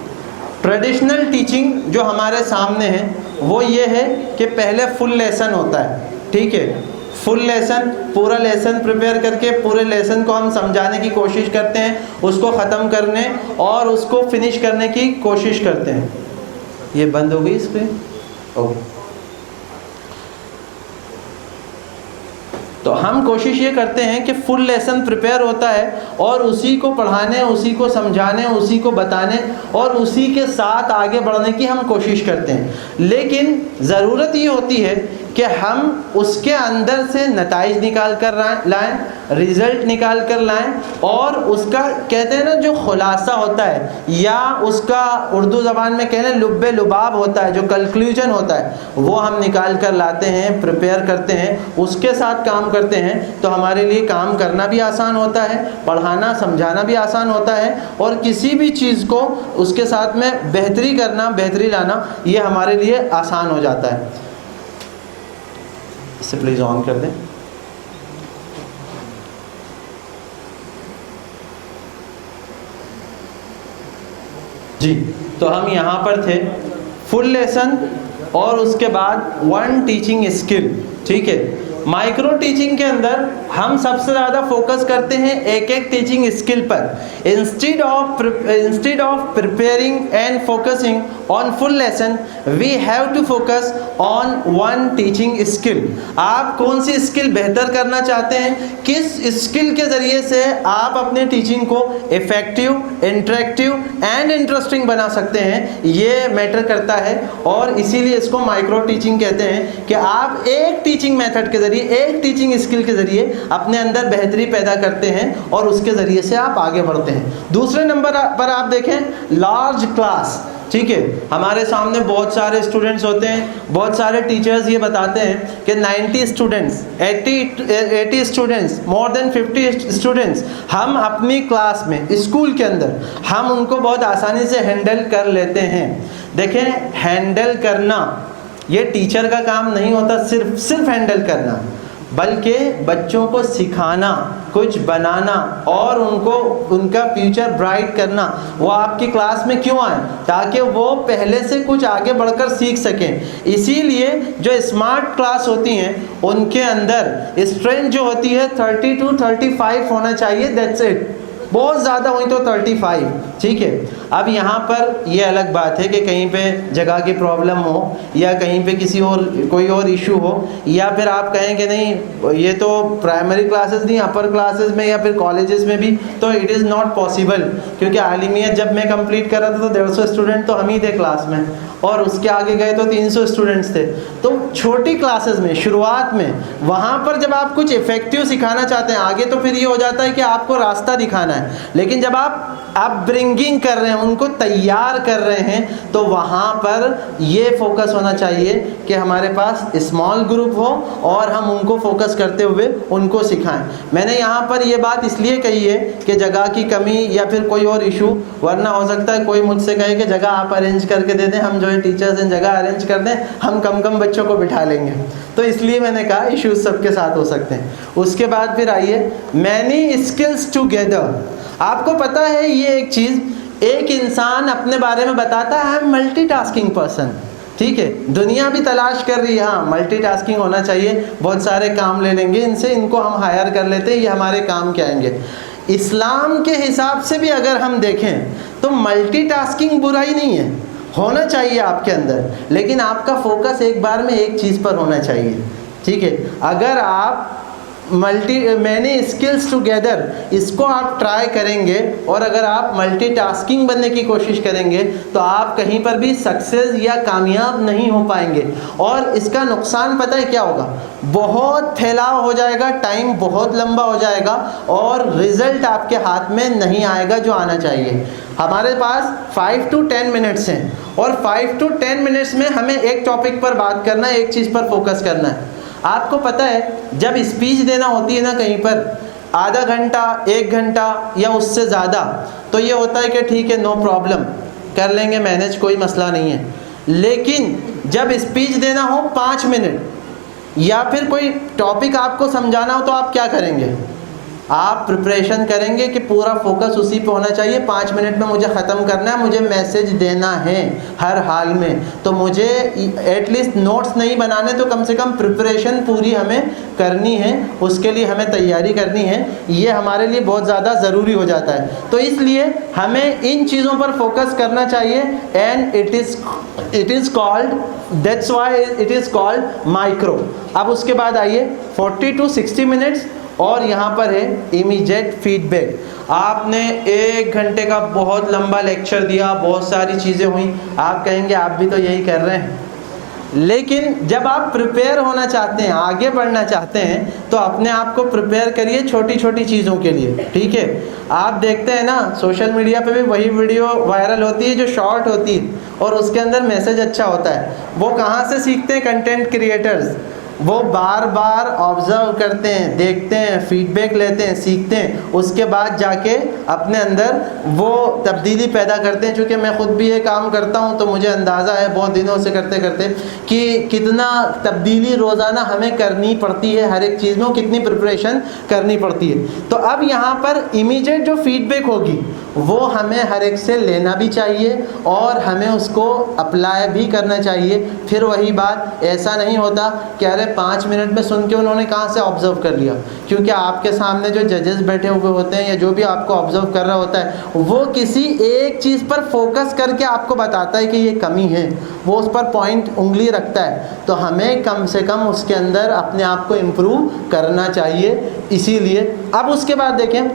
ट्रेडिशनल टीचिंग जो हमारे सामने है वो ये है कि पहले फुल लेसन होता है, ठीक है। फुल लेसन, पूरा लेसन प्रिपेयर करके पूरे लेसन को हम समझाने की कोशिश करते हैं, उसको ख़त्म करने और उसको फिनिश करने की कोशिश करते हैं। ये बंद हो गई स्क्रीन, ओके। तो हम कोशिश ये करते हैं कि फुल लेसन प्रिपेयर होता है और उसी को पढ़ाने, उसी को समझाने, उसी को बताने और उसी के साथ आगे बढ़ने की हम कोशिश करते हैं। लेकिन ज़रूरत ये होती है कि हम उसके अंदर से नताइज निकाल कर लाएं, रिज़ल्ट निकाल कर लाएं, और उसका कहते हैं ना जो खुलासा होता है, या उसका उर्दू ज़बान में कह लें लुब्बे लुबाब होता है, जो कंक्लूजन होता है, वो हम निकाल कर लाते हैं, प्रिपेयर करते हैं, उसके साथ काम करते हैं। तो हमारे लिए काम करना भी आसान होता है, पढ़ाना समझाना भी आसान होता है, और किसी भी चीज़ को उसके साथ में बेहतरी करना, बेहतरी लाना, ये हमारे लिए आसान हो जाता है। इसे प्लीज़ ऑन कर दें। जी, तो हम यहाँ पर थे, फुल लेसन और उसके बाद वन टीचिंग स्किल, ठीक है। माइक्रो टीचिंग के अंदर हम सबसे ज़्यादा फोकस करते हैं एक एक टीचिंग स्किल पर। Instead of preparing and focusing on full lesson, we have to focus on one teaching skill. आप कौन सी स्किल बेहतर करना चाहते हैं, किस स्किल के ज़रिए से आप अपने टीचिंग को इफ़ेक्टिव, इंटरेक्टिव एंड इंटरेस्टिंग बना सकते हैं, ये मैटर करता है। और इसीलिए इसको माइक्रो टीचिंग कहते हैं कि आप एक टीचिंग मेथड के ज़रिए, एक टीचिंग स्किल के ज़रिए अपने अंदर बेहतरी पैदा करते हैं और उसके ज़रिए से आप आगे बढ़ते हैं। दूसरे नंबर पर आप देखें, लार्ज क्लास, ठीक है। हमारे सामने बहुत सारे स्टूडेंट्स होते हैं, बहुत सारे टीचर्स ये बताते हैं कि 90 students, 80 students, more than 50 students हम अपनी क्लास में, स्कूल के अंदर हम उनको बहुत आसानी से हैंडल कर लेते हैं। देखें, हैंडल करना ये टीचर का काम नहीं होता, सिर्फ हैंडल करना, बल्कि बच्चों को सिखाना, कुछ बनाना और उनको उनका फ्यूचर ब्राइट करना। वो आपकी क्लास में क्यों आए, ताकि वो पहले से कुछ आगे बढ़कर सीख सकें। इसीलिए जो स्मार्ट क्लास होती हैं उनके अंदर स्ट्रेंथ जो होती है 30 to 35 होना चाहिए, दैट्स इट। बहुत ज़्यादा हुई तो 35, ठीक है। अब यहाँ पर ये अलग बात है कि कहीं पे जगह की प्रॉब्लम हो या कहीं पे किसी और कोई और इशू हो, या फिर आप कहें कि नहीं ये तो प्राइमरी क्लासेस नहीं, अपर क्लासेस में या फिर कॉलेजेस में भी तो इट इज़ नॉट पॉसिबल, क्योंकि आलिमियत जब मैं कंप्लीट कर रहा था तो 150 स्टूडेंट तो हम ही थे क्लास में, और उसके आगे गए तो 300 स्टूडेंट्स थे। तो छोटी क्लासेस में शुरुआत में वहाँ पर जब आप कुछ इफ़ेक्टिव सिखाना चाहते हैं, आगे तो फिर ये हो जाता है कि आपको रास्ता दिखाना है, लेकिन जब आप अपब्रिंगिंग कर रहे हैं, उनको तैयार कर रहे हैं, तो वहाँ पर ये फोकस होना चाहिए कि हमारे पास स्मॉल ग्रुप हो और हम उनको फोकस करते हुए उनको सिखाएं। मैंने यहाँ पर ये बात इसलिए कही है कि जगह की कमी या फिर कोई और इशू, वरना हो सकता है कोई मुझसे कहे कि जगह आप अरेंज करके दे दें, हम जो है टीचर्स हैं जगह अरेंज कर दें, हम कम बच्चों को बिठा लेंगे। तो इसलिए मैंने कहा इश्यूज सबके साथ हो सकते हैं। उसके बाद फिर आइए मैनी स्किल्स टुगेदर। आपको पता है ये एक चीज़, एक इंसान अपने बारे में बताता है आई एम मल्टीटास्किंग पर्सन, ठीक है, दुनिया भी तलाश कर रही है, हाँ मल्टीटास्किंग होना चाहिए, बहुत सारे काम ले लेंगे इनसे, इनको हम हायर कर लेते हैं, ये हमारे काम के आएंगे। इस्लाम के हिसाब से भी अगर हम देखें तो मल्टीटास्किंग बुराई नहीं है, होना चाहिए आपके अंदर, लेकिन आपका फोकस एक बार में एक चीज़ पर होना चाहिए, ठीक है। अगर आप मैनी स्किल्स टुगेदर इसको आप ट्राई करेंगे और अगर आप मल्टीटास्किंग बनने की कोशिश करेंगे तो आप कहीं पर भी सक्सेस या कामयाब नहीं हो पाएंगे, और इसका नुकसान पता है क्या होगा, बहुत फैलाव हो जाएगा, टाइम बहुत लंबा हो जाएगा और रिजल्ट आपके हाथ में नहीं आएगा जो आना चाहिए। हमारे पास 5 to 10 मिनट्स हैं और 5 to 10 मिनट्स में हमें एक टॉपिक पर बात करना है, एक चीज़ पर फोकस करना है। आपको पता है जब स्पीच देना होती है ना कहीं पर, आधा घंटा 1 घंटा या उससे ज़्यादा, तो ये होता है कि ठीक है नो प्रॉब्लम कर लेंगे मैनेज, कोई मसला नहीं है। लेकिन जब स्पीच देना हो 5 मिनट या फिर कोई टॉपिक आपको समझाना हो तो आप क्या करेंगे, आप प्रिपरेशन करेंगे कि पूरा फोकस उसी पे होना चाहिए, 5 मिनट में मुझे ख़त्म करना है, मुझे मैसेज देना है हर हाल में, तो मुझे एटलीस्ट नोट्स नहीं बनाने तो कम से कम प्रिपरेशन पूरी हमें करनी है, उसके लिए हमें तैयारी करनी है, ये हमारे लिए बहुत ज़्यादा ज़रूरी हो जाता है। तो इसलिए हमें इन चीज़ों पर फोकस करना चाहिए, and it is called, that's why it is called micro. अब उसके बाद आइए 40 to 60 मिनट्स, और यहाँ पर है इमीडिएट फीडबैक। आपने 1 घंटे का बहुत लंबा लेक्चर दिया, बहुत सारी चीज़ें हुई, आप कहेंगे आप भी तो यही कर रहे हैं, लेकिन जब आप प्रिपेयर होना चाहते हैं, आगे बढ़ना चाहते हैं, तो अपने आप को प्रिपेयर करिए छोटी छोटी चीज़ों के लिए, ठीक है। आप देखते हैं ना सोशल मीडिया पे भी वही वीडियो वायरल होती है जो शॉर्ट होती है और उसके अंदर मैसेज अच्छा होता है। वो कहाँ से सीखते हैं? Content creators. वो बार बार ऑब्ज़र्व करते हैं, देखते हैं, फीडबैक लेते हैं, सीखते हैं, उसके बाद जाके अपने अंदर वो तब्दीली पैदा करते हैं। चूँकि मैं ख़ुद भी ये काम करता हूँ तो मुझे अंदाज़ा है बहुत दिनों से करते करते कि कितना तब्दीली रोज़ाना हमें करनी पड़ती है, हर एक चीज़ में कितनी प्रिपरेशन करनी पड़ती है। तो अब यहाँ पर इमीडिएट जो फीडबैक होगी वो हमें हर एक से लेना भी चाहिए और हमें उसको अप्लाई भी करना चाहिए। फिर वही बात, ऐसा नहीं होता कि अरे 5 मिनट में सुन के उन्होंने कहाँ से ऑब्ज़र्व कर लिया, क्योंकि आपके सामने जो जजेस बैठे हुए होते हैं या जो भी आपको ऑब्ज़र्व कर रहा होता है वो किसी एक चीज़ पर फोकस करके आपको बताता है कि ये कमी है, वो उस पर पॉइंट उंगली रखता है। तो हमें कम से कम उसके अंदर अपने आप को इम्प्रूव करना चाहिए। इसीलिए अब उसके बाद देखें,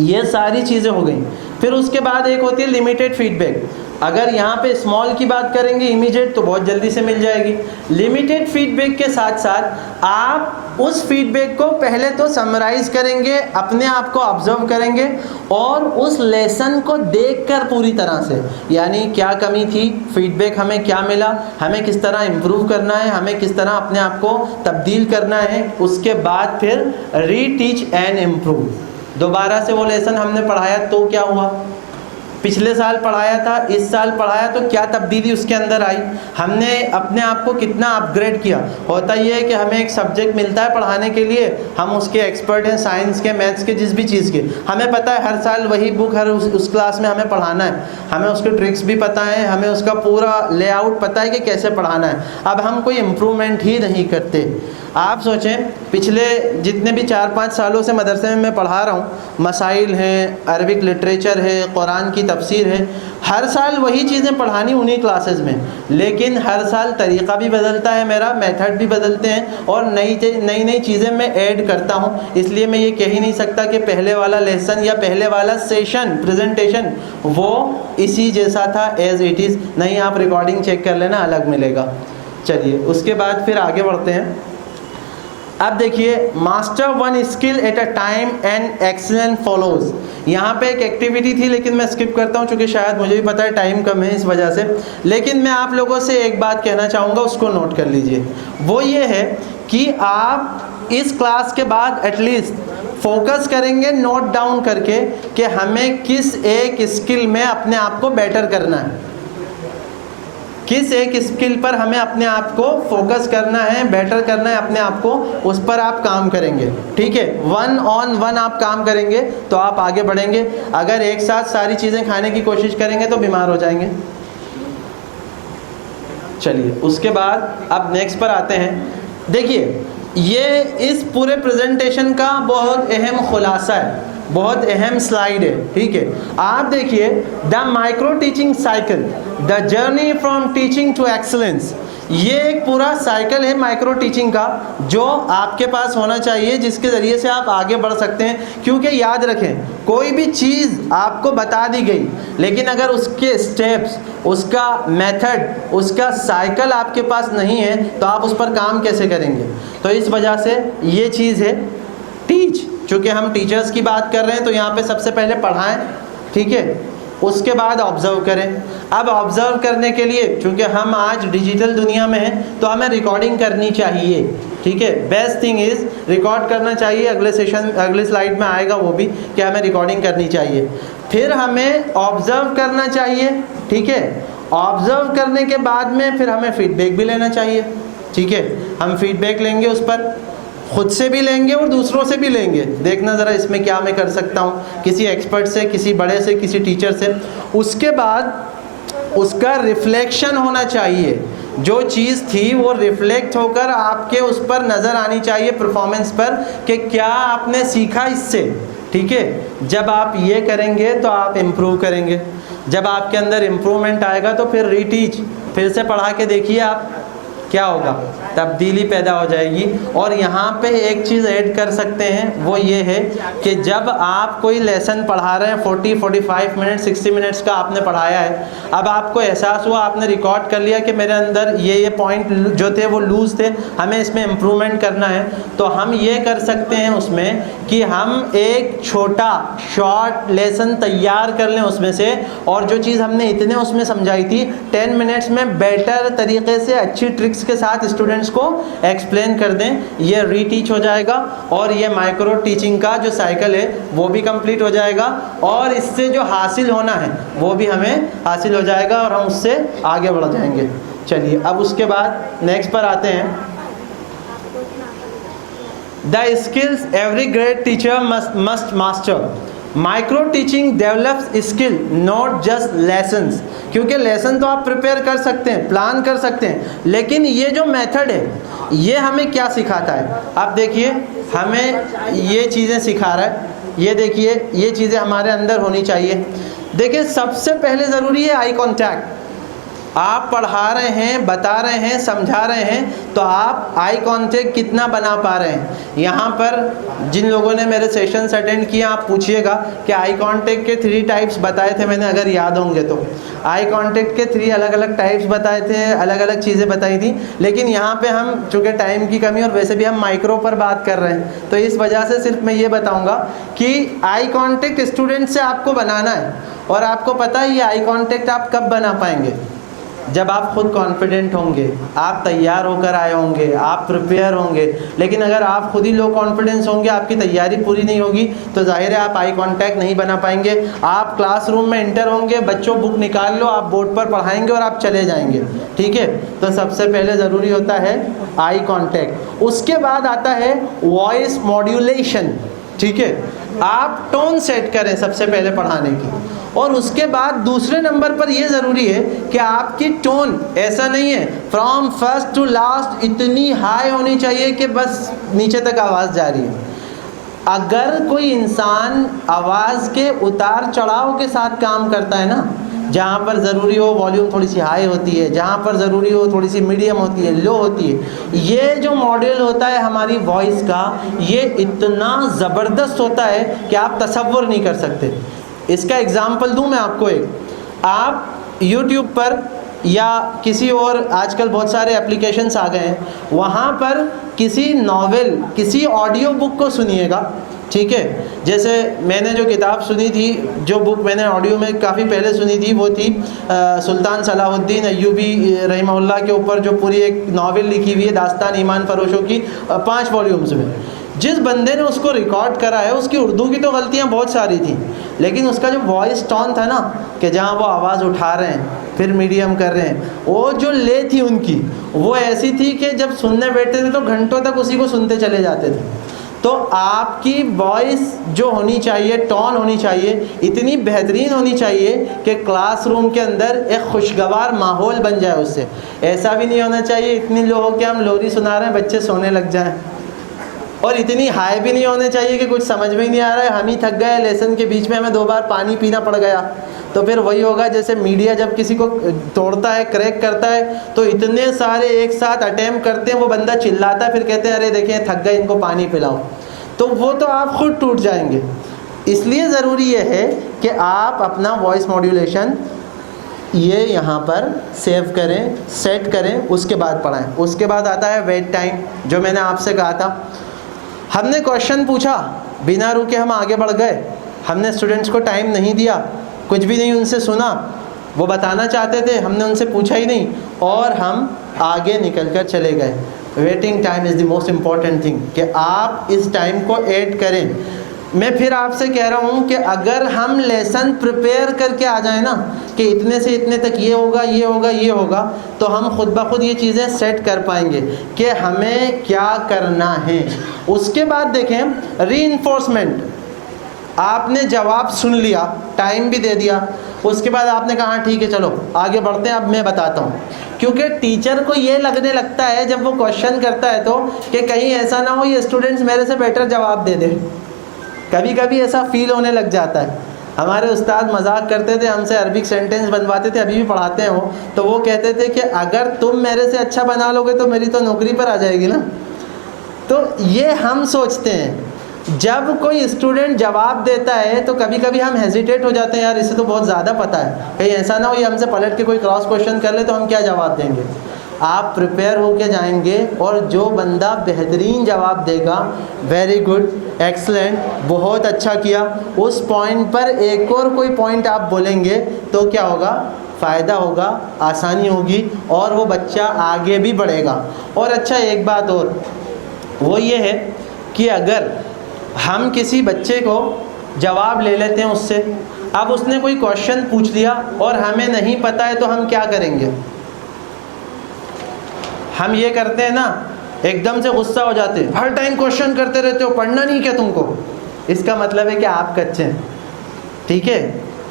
ये सारी चीज़ें हो गई। फिर उसके बाद एक होती है लिमिटेड फीडबैक। अगर यहाँ पे स्मॉल की बात करेंगे इमीडिएट तो बहुत जल्दी से मिल जाएगी। लिमिटेड फीडबैक के साथ साथ आप उस फीडबैक को पहले तो समराइज़ करेंगे, अपने आप को ऑब्जर्व करेंगे और उस लेसन को देखकर पूरी तरह से, यानी क्या कमी थी, फीडबैक हमें क्या मिला, हमें किस तरह इम्प्रूव करना है, हमें किस तरह अपने आप को तब्दील करना है। उसके बाद फिर रीटीच एंड इम्प्रूव। दोबारा से वो लेसन हमने पढ़ाया तो क्या हुआ, पिछले साल पढ़ाया था, इस साल पढ़ाया तो क्या तब्दीली उसके अंदर आई, हमने अपने आप को कितना अपग्रेड किया। होता ये है कि हमें एक सब्जेक्ट मिलता है पढ़ाने के लिए, हम उसके एक्सपर्ट हैं, साइंस के, मैथ्स के, जिस भी चीज़ के, हमें पता है हर साल वही बुक हर उस क्लास में हमें पढ़ाना है, हमें उसके ट्रिक्स भी पता है, हमें उसका पूरा लेआउट पता है कि कैसे पढ़ाना है। अब हम कोई इम्प्रूवमेंट ही नहीं करते। आप सोचें, पिछले जितने भी 4-5 सालों से मदरसे में मैं पढ़ा रहा हूँ, मसाइल हैं, अरबिक लिटरेचर है, कुरान की तफसीर है। हर साल वही चीज़ें पढ़ानी उन्हीं क्लासेस में, लेकिन हर साल तरीक़ा भी बदलता है, मेरा मेथड भी बदलते हैं और नई नई चीज़ें मैं ऐड करता हूँ। इसलिए मैं ये कह ही नहीं सकता कि पहले वाला लेसन या पहले वाला सेशन प्रेजेंटेशन वो इसी जैसा था एज इट इज़। नहीं, आप रिकॉर्डिंग चेक कर लेना, अलग मिलेगा। चलिए उसके बाद फिर आगे बढ़ते हैं। अब देखिए, master one skill at a time and excellence follows. यहाँ पे एक एक्टिविटी थी लेकिन मैं स्किप करता हूँ क्योंकि शायद मुझे भी पता है टाइम कम है इस वजह से। लेकिन मैं आप लोगों से एक बात कहना चाहूँगा, उसको नोट कर लीजिए। वो ये है कि आप इस क्लास के बाद एटलीस्ट फोकस करेंगे नोट डाउन करके कि हमें किस एक स्किल में अपने आप को बेटर करना है, किस एक स्किल पर हमें अपने आप को फोकस करना है, बेटर करना है अपने आप को, उस पर आप काम करेंगे। ठीक है, 1 on 1 आप काम करेंगे तो आप आगे बढ़ेंगे। अगर एक साथ सारी चीज़ें खाने की कोशिश करेंगे तो बीमार हो जाएंगे। चलिए उसके बाद अब नेक्स्ट पर आते हैं। देखिए, ये इस पूरे प्रेजेंटेशन का बहुत अहम खुलासा है, बहुत अहम स्लाइड है। ठीक है, आप देखिए, the micro teaching cycle, the journey from teaching to excellence. ये एक पूरा साइकिल है माइक्रो टीचिंग का जो आपके पास होना चाहिए, जिसके ज़रिए से आप आगे बढ़ सकते हैं। क्योंकि याद रखें, कोई भी चीज़ आपको बता दी गई लेकिन अगर उसके स्टेप्स, उसका मेथड, उसका साइकिल आपके पास नहीं है तो आप उस पर काम कैसे करेंगे। तो इस वजह से ये चीज़ है टीच। चूँकि हम टीचर्स की बात कर रहे हैं तो यहाँ पे सबसे पहले पढ़ाएं, ठीक है, उसके बाद ऑब्ज़र्व करें। अब ऑब्ज़र्व करने के लिए चूँकि हम आज डिजिटल दुनिया में हैं तो हमें रिकॉर्डिंग करनी चाहिए। ठीक है, बेस्ट थिंग इज़ रिकॉर्ड करना चाहिए। अगले सेशन, अगले स्लाइड में आएगा वो भी कि हमें रिकॉर्डिंग करनी चाहिए। फिर हमें ऑब्ज़र्व करना चाहिए। ठीक है, ऑब्ज़र्व करने के बाद में फिर हमें फीडबैक भी लेना चाहिए। ठीक है, हम फीडबैक लेंगे, उस पर खुद से भी लेंगे और दूसरों से भी लेंगे। देखना ज़रा इसमें क्या मैं कर सकता हूँ, किसी एक्सपर्ट से, किसी बड़े से, किसी टीचर से। उसके बाद उसका रिफ्लेक्शन होना चाहिए। जो चीज़ थी वो रिफ्लेक्ट होकर आपके उस पर नज़र आनी चाहिए परफॉर्मेंस पर कि क्या आपने सीखा इससे। ठीक है, जब आप ये करेंगे तो आप इम्प्रूव करेंगे। जब आपके अंदर इम्प्रूवमेंट आएगा तो फिर रीटीच, फिर से पढ़ा के देखिए आप, क्या होगा, तब्दीली पैदा हो जाएगी। और यहाँ पे एक चीज़ ऐड कर सकते हैं, वो ये है कि जब आप कोई लेसन पढ़ा रहे हैं 40, 45 मिनट, 60 मिनट्स का आपने पढ़ाया है, अब आपको एहसास हुआ, आपने रिकॉर्ड कर लिया कि मेरे अंदर ये पॉइंट जो थे वो लूज़ थे, हमें इसमें इम्प्रूवमेंट करना है। तो हम ये कर सकते हैं उसमें कि हम एक छोटा शॉर्ट लेसन तैयार कर लें उसमें से, और जो चीज़ हमने इतने उसमें समझाई थी 10 मिनट्स में बेटर तरीके से अच्छी ट्रिक्स के साथ स्टूडेंट्स को एक्सप्लेन कर दें। ये रीटीच हो जाएगा और ये माइक्रो टीचिंग का जो साइकिल है वो भी कंप्लीट हो जाएगा, और इससे जो हासिल होना है वो भी हमें हासिल हो जाएगा और हम उससे आगे बढ़ जाएंगे। चलिए अब उसके बाद नेक्स्ट पर आते हैं। The skills every great teacher must master. Micro teaching develops skill, not just lessons. क्योंकि लेसन तो आप प्रिपेयर कर सकते हैं, प्लान कर सकते हैं, लेकिन ये जो मेथड है ये हमें क्या सिखाता है। अब देखिए, हमें ये चीज़ें सिखा रहा है, ये देखिए, ये चीज़ें हमारे अंदर होनी चाहिए। देखिए, सबसे पहले ज़रूरी है आई कॉन्टैक्ट। आप पढ़ा रहे हैं, बता रहे हैं, समझा रहे हैं, तो आप आई कांटेक्ट कितना बना पा रहे हैं। यहाँ पर जिन लोगों ने मेरे सेशंस अटेंड किए, आप पूछिएगा कि आई कांटेक्ट के 3 टाइप्स बताए थे मैंने, अगर याद होंगे तो। आई कांटेक्ट के 3 अलग अलग टाइप्स बताए थे, अलग अलग चीज़ें बताई थी। लेकिन यहाँ पे हम चूँकि टाइम की कमी और वैसे भी हम माइक्रो पर बात कर रहे हैं, तो इस वजह से सिर्फ मैं ये बताऊँगा कि आई कांटेक्ट स्टूडेंट से आपको बनाना है। और आपको पता है ये आई कांटेक्ट आप कब बना पाएंगे, जब आप खुद कॉन्फिडेंट होंगे, आप तैयार होकर आए होंगे, आप प्रिपेयर होंगे। लेकिन अगर आप खुद ही लो कॉन्फिडेंस होंगे, आपकी तैयारी पूरी नहीं होगी, तो जाहिर है आप आई कांटेक्ट नहीं बना पाएंगे। आप क्लासरूम में इंटर होंगे, बच्चों बुक निकाल लो, आप बोर्ड पर पढ़ाएंगे और आप चले जाएंगे। ठीक है, तो सबसे पहले ज़रूरी होता है आई कांटेक्ट। उसके बाद आता है वॉइस मॉड्यूलेशन। ठीक है, आप टोन सेट करें सबसे पहले पढ़ाने की, और उसके बाद दूसरे नंबर पर यह ज़रूरी है कि आपकी टोन ऐसा नहीं है फ्रॉम फर्स्ट टू लास्ट इतनी हाई होनी चाहिए कि बस नीचे तक आवाज़ जा रही है। अगर कोई इंसान आवाज़ के उतार चढ़ाव के साथ काम करता है ना, जहाँ पर ज़रूरी हो वॉल्यूम थोड़ी सी हाई होती है, जहाँ पर ज़रूरी हो थोड़ी सी मीडियम होती है, लो होती है, ये जो मॉड्यूल होता है हमारी वॉइस का, ये इतना ज़बरदस्त होता है कि आप तसव्वुर नहीं कर सकते। इसका एग्ज़ाम्पल दूँ मैं आपको एक, आप YouTube पर या किसी और, आजकल बहुत सारे एप्लीकेशंस आ गए हैं, वहाँ पर किसी नॉवेल, किसी ऑडियो बुक को सुनिएगा, ठीक है। जैसे मैंने जो किताब सुनी थी, जो बुक मैंने ऑडियो में काफ़ी पहले सुनी थी, वो थी सुल्तान सलाहुद्दीन अय्यूबी रहमहुल्लाह के ऊपर जो पूरी एक नॉवेल लिखी हुई है, दास्तान ईमान फरोशों की, 5 वॉल्यूम्स में। जिस बंदे ने उसको रिकॉर्ड करा है, उसकी उर्दू की तो गलतियाँ बहुत सारी थी, लेकिन उसका जो वॉइस टोन था ना, कि जहाँ वो आवाज़ उठा रहे हैं फिर मीडियम कर रहे हैं, वो जो ले थी उनकी, वो ऐसी थी कि जब सुनने बैठते थे तो घंटों तक उसी को सुनते चले जाते थे। तो आपकी वॉइस जो होनी चाहिए, टोन होनी चाहिए, इतनी बेहतरीन होनी चाहिए कि क्लासरूम के अंदर एक खुशगवार माहौल बन जाए उससे। ऐसा भी नहीं होना चाहिए इतनी लो हो कि हम लोरी सुना रहे हैं बच्चे सोने लग जाएं, और इतनी हाई भी नहीं होने चाहिए कि कुछ समझ में ही नहीं आ रहा है, हम ही थक गए, लेसन के बीच में हमें 2 बार पानी पीना पड़ गया। तो फिर वही होगा जैसे मीडिया जब किसी को तोड़ता है, क्रैक करता है, तो इतने सारे एक साथ अटैम्प्ट करते हैं, वो बंदा चिल्लाता है, फिर कहते हैं अरे देखिए थक गए, इनको पानी पिलाओ, तो वो तो आप खुद टूट जाएंगे। इसलिए ज़रूरी ये है कि आप अपना वॉइस मॉड्यूलेशन ये यहाँ पर सेव करें, सेट करें, उसके बाद पढ़ाएं। उसके बाद आता है वेट टाइम, जो मैंने आपसे कहा था। हमने क्वेश्चन पूछा, बिना रुके हम आगे बढ़ गए, हमने स्टूडेंट्स को टाइम नहीं दिया, कुछ भी नहीं उनसे सुना, वो बताना चाहते थे, हमने उनसे पूछा ही नहीं, और हम आगे निकल कर चले गए। Waiting time is the most important thing, कि आप इस टाइम को ऐड करें। मैं फिर आपसे कह रहा हूँ कि अगर हम लेसन प्रिपेयर करके आ जाए ना, कि इतने से इतने तक ये होगा, ये होगा, ये होगा, तो हम खुद ब खुद ये चीज़ें सेट कर पाएंगे कि हमें क्या करना है। उसके बाद देखें रीइंफोर्समेंट, आपने जवाब सुन लिया, टाइम भी दे दिया, उसके बाद आपने कहा ठीक है चलो आगे बढ़ते हैं, अब मैं बताता हूँ। क्योंकि टीचर को ये लगने लगता है जब वो क्वेश्चन करता है तो, कि कहीं ऐसा ना हो ये स्टूडेंट्स मेरे से बेटर जवाब दे दे। कभी कभी ऐसा फील होने लग जाता है। हमारे उस्ताद मजाक करते थे, हमसे अरबिक सेंटेंस बनवाते थे, अभी भी पढ़ाते हैं वो, तो वो कहते थे कि अगर तुम मेरे से अच्छा बना लोगे तो मेरी तो नौकरी पर आ जाएगी ना। तो ये हम सोचते हैं, जब कोई स्टूडेंट जवाब देता है तो कभी कभी हम हेजिटेट हो जाते हैं, यार इसे तो बहुत ज़्यादा पता है, कहीं ऐसा ना हो ये हमसे पलट के कोई क्रॉस क्वेश्चन कर ले तो हम क्या जवाब देंगे। आप प्रिपेयर होके जाएंगे, और जो बंदा बेहतरीन जवाब देगा, वेरी गुड, एक्सलेंट, बहुत अच्छा किया, उस पॉइंट पर एक और कोई पॉइंट आप बोलेंगे तो क्या होगा, फ़ायदा होगा, आसानी होगी, और वो बच्चा आगे भी बढ़ेगा। और अच्छा एक बात और, वो ये है कि अगर हम किसी बच्चे को जवाब ले लेते हैं उससे, अब उसने कोई क्वेश्चन पूछ लिया और हमें नहीं पता है, तो हम क्या करेंगे। हम ये करते हैं ना, एकदम से गुस्सा हो जाते हैं, हर टाइम क्वेश्चन करते रहते हो, पढ़ना नहीं क्या तुमको। इसका मतलब है कि आप कच्चे हैं, ठीक है।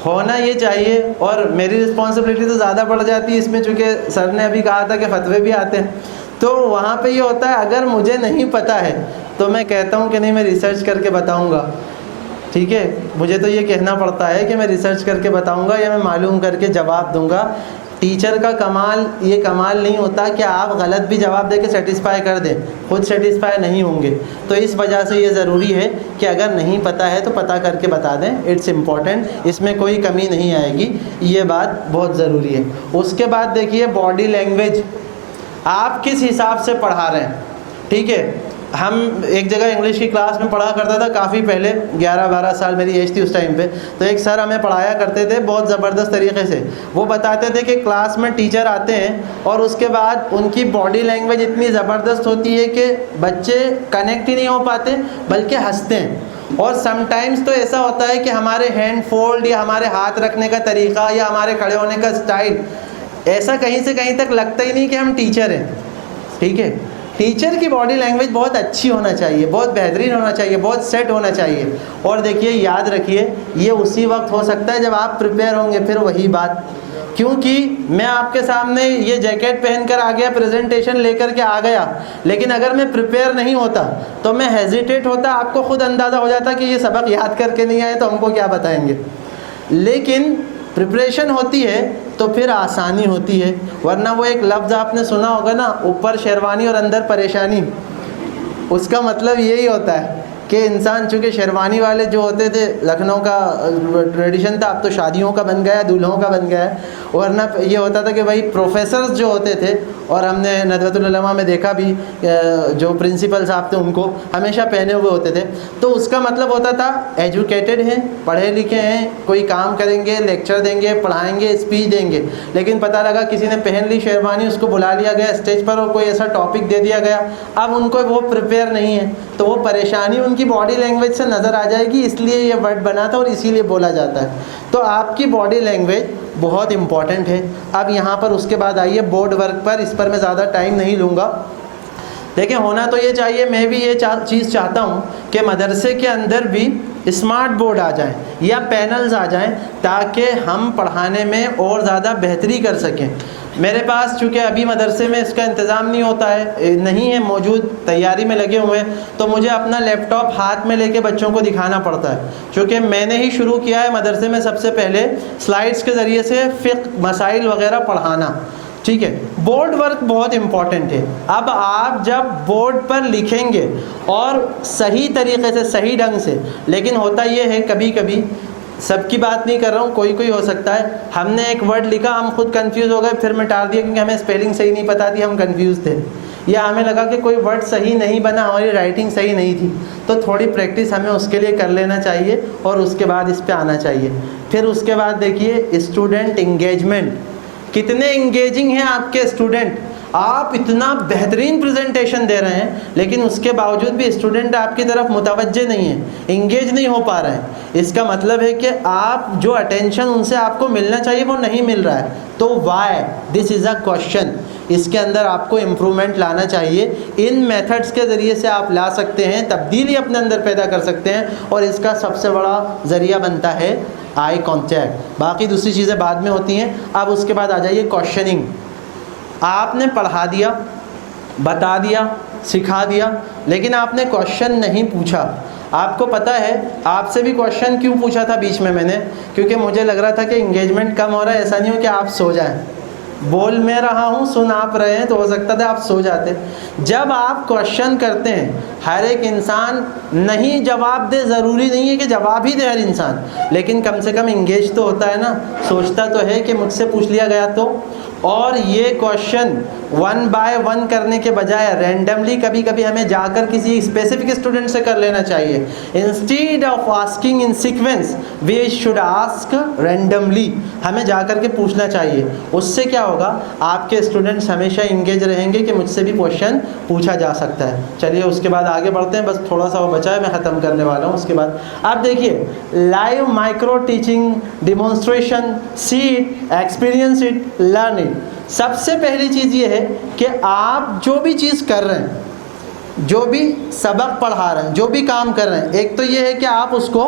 होना ये चाहिए, और मेरी रिस्पॉन्सिबिलिटी तो ज़्यादा बढ़ जाती है इसमें, चूँकि सर ने अभी कहा था कि फतवे भी आते हैं, तो वहाँ पे ये होता है अगर मुझे नहीं पता है तो मैं कहता हूँ कि नहीं मैं रिसर्च करके बताऊँगा, ठीक है। मुझे तो ये कहना पड़ता है कि मैं रिसर्च करके बताऊँगा या मैं मालूम करके जवाब दूँगा। टीचर का कमाल ये कमाल नहीं होता कि आप गलत भी जवाब दे के सेटिस्फाई कर दें, खुद सेटिस्फाई नहीं होंगे। तो इस वजह से ये ज़रूरी है कि अगर नहीं पता है तो पता करके बता दें, इट्स इम्पॉर्टेंट, इसमें कोई कमी नहीं आएगी, ये बात बहुत ज़रूरी है। उसके बाद देखिए बॉडी लैंग्वेज, आप किस हिसाब से पढ़ा रहे हैं, ठीक है। हम एक जगह इंग्लिश की क्लास में पढ़ा करता था काफ़ी पहले, 11-12 साल मेरी एज थी उस टाइम पे, तो एक सर हमें पढ़ाया करते थे बहुत ज़बरदस्त तरीके से। वो बताते थे कि क्लास में टीचर आते हैं और उसके बाद उनकी बॉडी लैंग्वेज इतनी ज़बरदस्त होती है कि बच्चे कनेक्ट ही नहीं हो पाते बल्कि हंसते हैं। और समटाइम्स तो ऐसा होता है कि हमारे हैंड फोल्ड या हमारे हाथ रखने का तरीका या हमारे खड़े होने का स्टाइल, ऐसा कहीं से कहीं तक लगता ही नहीं कि हम टीचर हैं, ठीक है। टीचर की बॉडी लैंग्वेज बहुत अच्छी होना चाहिए, बहुत बेहतरीन होना चाहिए, बहुत सेट होना चाहिए। और देखिए याद रखिए, ये उसी वक्त हो सकता है जब आप प्रिपेयर होंगे। फिर वही बात क्योंकि मैं आपके सामने ये जैकेट पहनकर आ गया, प्रेजेंटेशन लेकर के आ गया, लेकिन अगर मैं प्रिपेयर नहीं होता तो मैं हेजिटेट होता, आपको खुद अंदाज़ा हो जाता कि ये सबक याद करके नहीं आए तो हमको क्या बताएंगे। लेकिन प्रिपरेशन होती है तो फिर आसानी होती है, वरना वो एक लफ्ज़ आपने सुना होगा ना, ऊपर शेरवानी और अंदर परेशानी। उसका मतलब यही होता है कि इंसान, चूँकि शेरवानी वाले जो होते थे, लखनऊ का ट्रेडिशन था, अब तो शादियों का बन गया है, दूल्हों का बन गया है, वरना ये होता था कि भाई प्रोफेसर्स जो होते थे, और हमने नदवतुल उलमा में देखा भी, जो प्रिंसिपल साहब थे उनको हमेशा पहने हुए होते थे। तो उसका मतलब होता था एजुकेटेड हैं, पढ़े लिखे हैं, कोई काम करेंगे, लेक्चर देंगे, पढ़ाएंगे, स्पीच देंगे। लेकिन पता लगा किसी ने पहन ली शेरवानी, उसको बुला लिया गया स्टेज पर और कोई ऐसा टॉपिक दे दिया गया, अब उनको वो प्रिपेयर नहीं है, तो वो परेशानी उनकी बॉडी लैंग्वेज से नज़र आ जाएगी। इसलिए ये वर्ड बना था और इसीलिए बोला जाता है। तो आपकी बॉडी लैंग्वेज बहुत इम्पॉर्टेंट है। अब यहाँ पर उसके बाद आइए बोर्ड वर्क पर, इस पर मैं ज़्यादा टाइम नहीं लूँगा। देखिए, होना तो ये चाहिए, मैं भी ये चीज़ चाहता हूँ कि मदरसे के अंदर भी स्मार्ट बोर्ड आ जाएं या पैनल्स आ जाएं, ताकि हम पढ़ाने में और ज़्यादा बेहतरी कर सकें। मेरे पास चूँकि अभी मदरसे में इसका इंतज़ाम नहीं होता है, नहीं है मौजूद, तैयारी में लगे हुए हैं, तो मुझे अपना लैपटॉप हाथ में लेके बच्चों को दिखाना पड़ता है। चूँकि मैंने ही शुरू किया है मदरसे में सबसे पहले स्लाइड्स के ज़रिए से फ़िक़्ह मसाइल वग़ैरह पढ़ाना, ठीक है। बोर्ड वर्क बहुत इम्पॉर्टेंट है। अब आप जब बोर्ड पर लिखेंगे और सही तरीक़े से, सही ढंग से, लेकिन होता ये है कभी कभी, सबकी बात नहीं कर रहा हूँ, कोई कोई हो सकता है, हमने एक वर्ड लिखा, हम खुद कंफ्यूज हो गए, फिर मिटा दिया क्योंकि हमें स्पेलिंग सही नहीं पता थी, हम कंफ्यूज थे, या हमें लगा कि कोई वर्ड सही नहीं बना, हमारी राइटिंग सही नहीं थी। तो थोड़ी प्रैक्टिस हमें उसके लिए कर लेना चाहिए और उसके बाद इस पर आना चाहिए। फिर उसके बाद देखिए स्टूडेंट इंगेजमेंट, कितने इंगेजिंग हैं आपके स्टूडेंट। आप इतना बेहतरीन प्रेजेंटेशन दे रहे हैं, लेकिन उसके बावजूद भी स्टूडेंट आपकी तरफ मुतवज्जे नहीं है, इंगेज नहीं हो पा रहे हैं। इसका मतलब है कि आप जो अटेंशन उनसे आपको मिलना चाहिए वो नहीं मिल रहा है। तो why, this is a question, इसके अंदर आपको इम्प्रूवमेंट लाना चाहिए। इन मेथड्स के ज़रिए से आप ला सकते हैं, तब्दीली अपने अंदर पैदा कर सकते हैं, और इसका सबसे बड़ा ज़रिया बनता है आई कॉन्टैक्ट। बाकी दूसरी चीज़ें बाद में होती हैं। अब उसके बाद आ जाइए क्वेश्चनिंग। आपने पढ़ा दिया, बता दिया, सिखा दिया, लेकिन आपने क्वेश्चन नहीं पूछा। आपको पता है आपसे भी क्वेश्चन क्यों पूछा था बीच में मैंने? क्योंकि मुझे लग रहा था कि इंगेजमेंट कम हो रहा है, ऐसा नहीं हो कि आप सो जाएं। बोल मैं रहा हूँ, सुन आप रहे हैं, तो हो सकता था आप सो जाते। जब आप क्वेश्चन करते हैं, हर एक इंसान नहीं जवाब दे, ज़रूरी नहीं है कि जवाब ही दे हर इंसान, लेकिन कम से कम इंगेज तो होता है ना, सोचता तो है कि मुझसे पूछ लिया गया तो। और ये क्वेश्चन 1 बाय 1 करने के बजाय रैंडमली कभी कभी हमें जाकर किसी स्पेसिफिक स्टूडेंट से कर लेना चाहिए। Instead of asking in sequence we should ask randomly, हमें जाकर के पूछना चाहिए। उससे क्या होगा, आपके स्टूडेंट्स हमेशा इंगेज रहेंगे कि मुझसे भी क्वेश्चन पूछा जा सकता है। चलिए उसके बाद आगे बढ़ते हैं, बस थोड़ा सा वो बचा है, मैं ख़त्म करने वाला हूँ उसके बाद। अब देखिए, live micro teaching, demonstration, see it, experience it, learn it. सबसे पहली चीज़ ये है कि आप जो भी चीज़ कर रहे हैं, जो भी सबक पढ़ा रहे हैं, जो भी काम कर रहे हैं, एक तो ये है कि आप उसको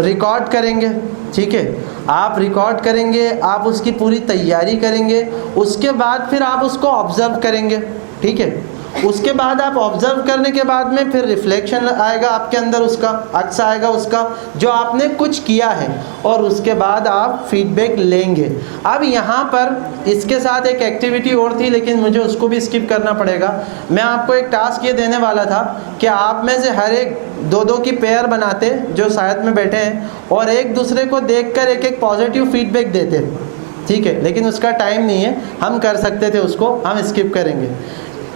रिकॉर्ड करेंगे, ठीक है, आप रिकॉर्ड करेंगे, आप उसकी पूरी तैयारी करेंगे, उसके बाद फिर आप उसको ऑब्ज़र्व करेंगे, ठीक है। उसके बाद आप ऑब्ज़र्व करने के बाद में फिर रिफ्लेक्शन आएगा आपके अंदर, उसका अक्स आएगा उसका, जो आपने कुछ किया है, और उसके बाद आप फीडबैक लेंगे। अब यहाँ पर इसके साथ एक एक्टिविटी और थी, लेकिन मुझे उसको भी स्किप करना पड़ेगा। मैं आपको एक टास्क ये देने वाला था कि आप में से हर एक 2-2 की पेयर बनाते जो साथ में बैठे हैं, और एक दूसरे को देखकर एक एक पॉजिटिव फीडबैक देते, ठीक है। लेकिन उसका टाइम नहीं है, हम कर सकते थे उसको, हम स्किप करेंगे।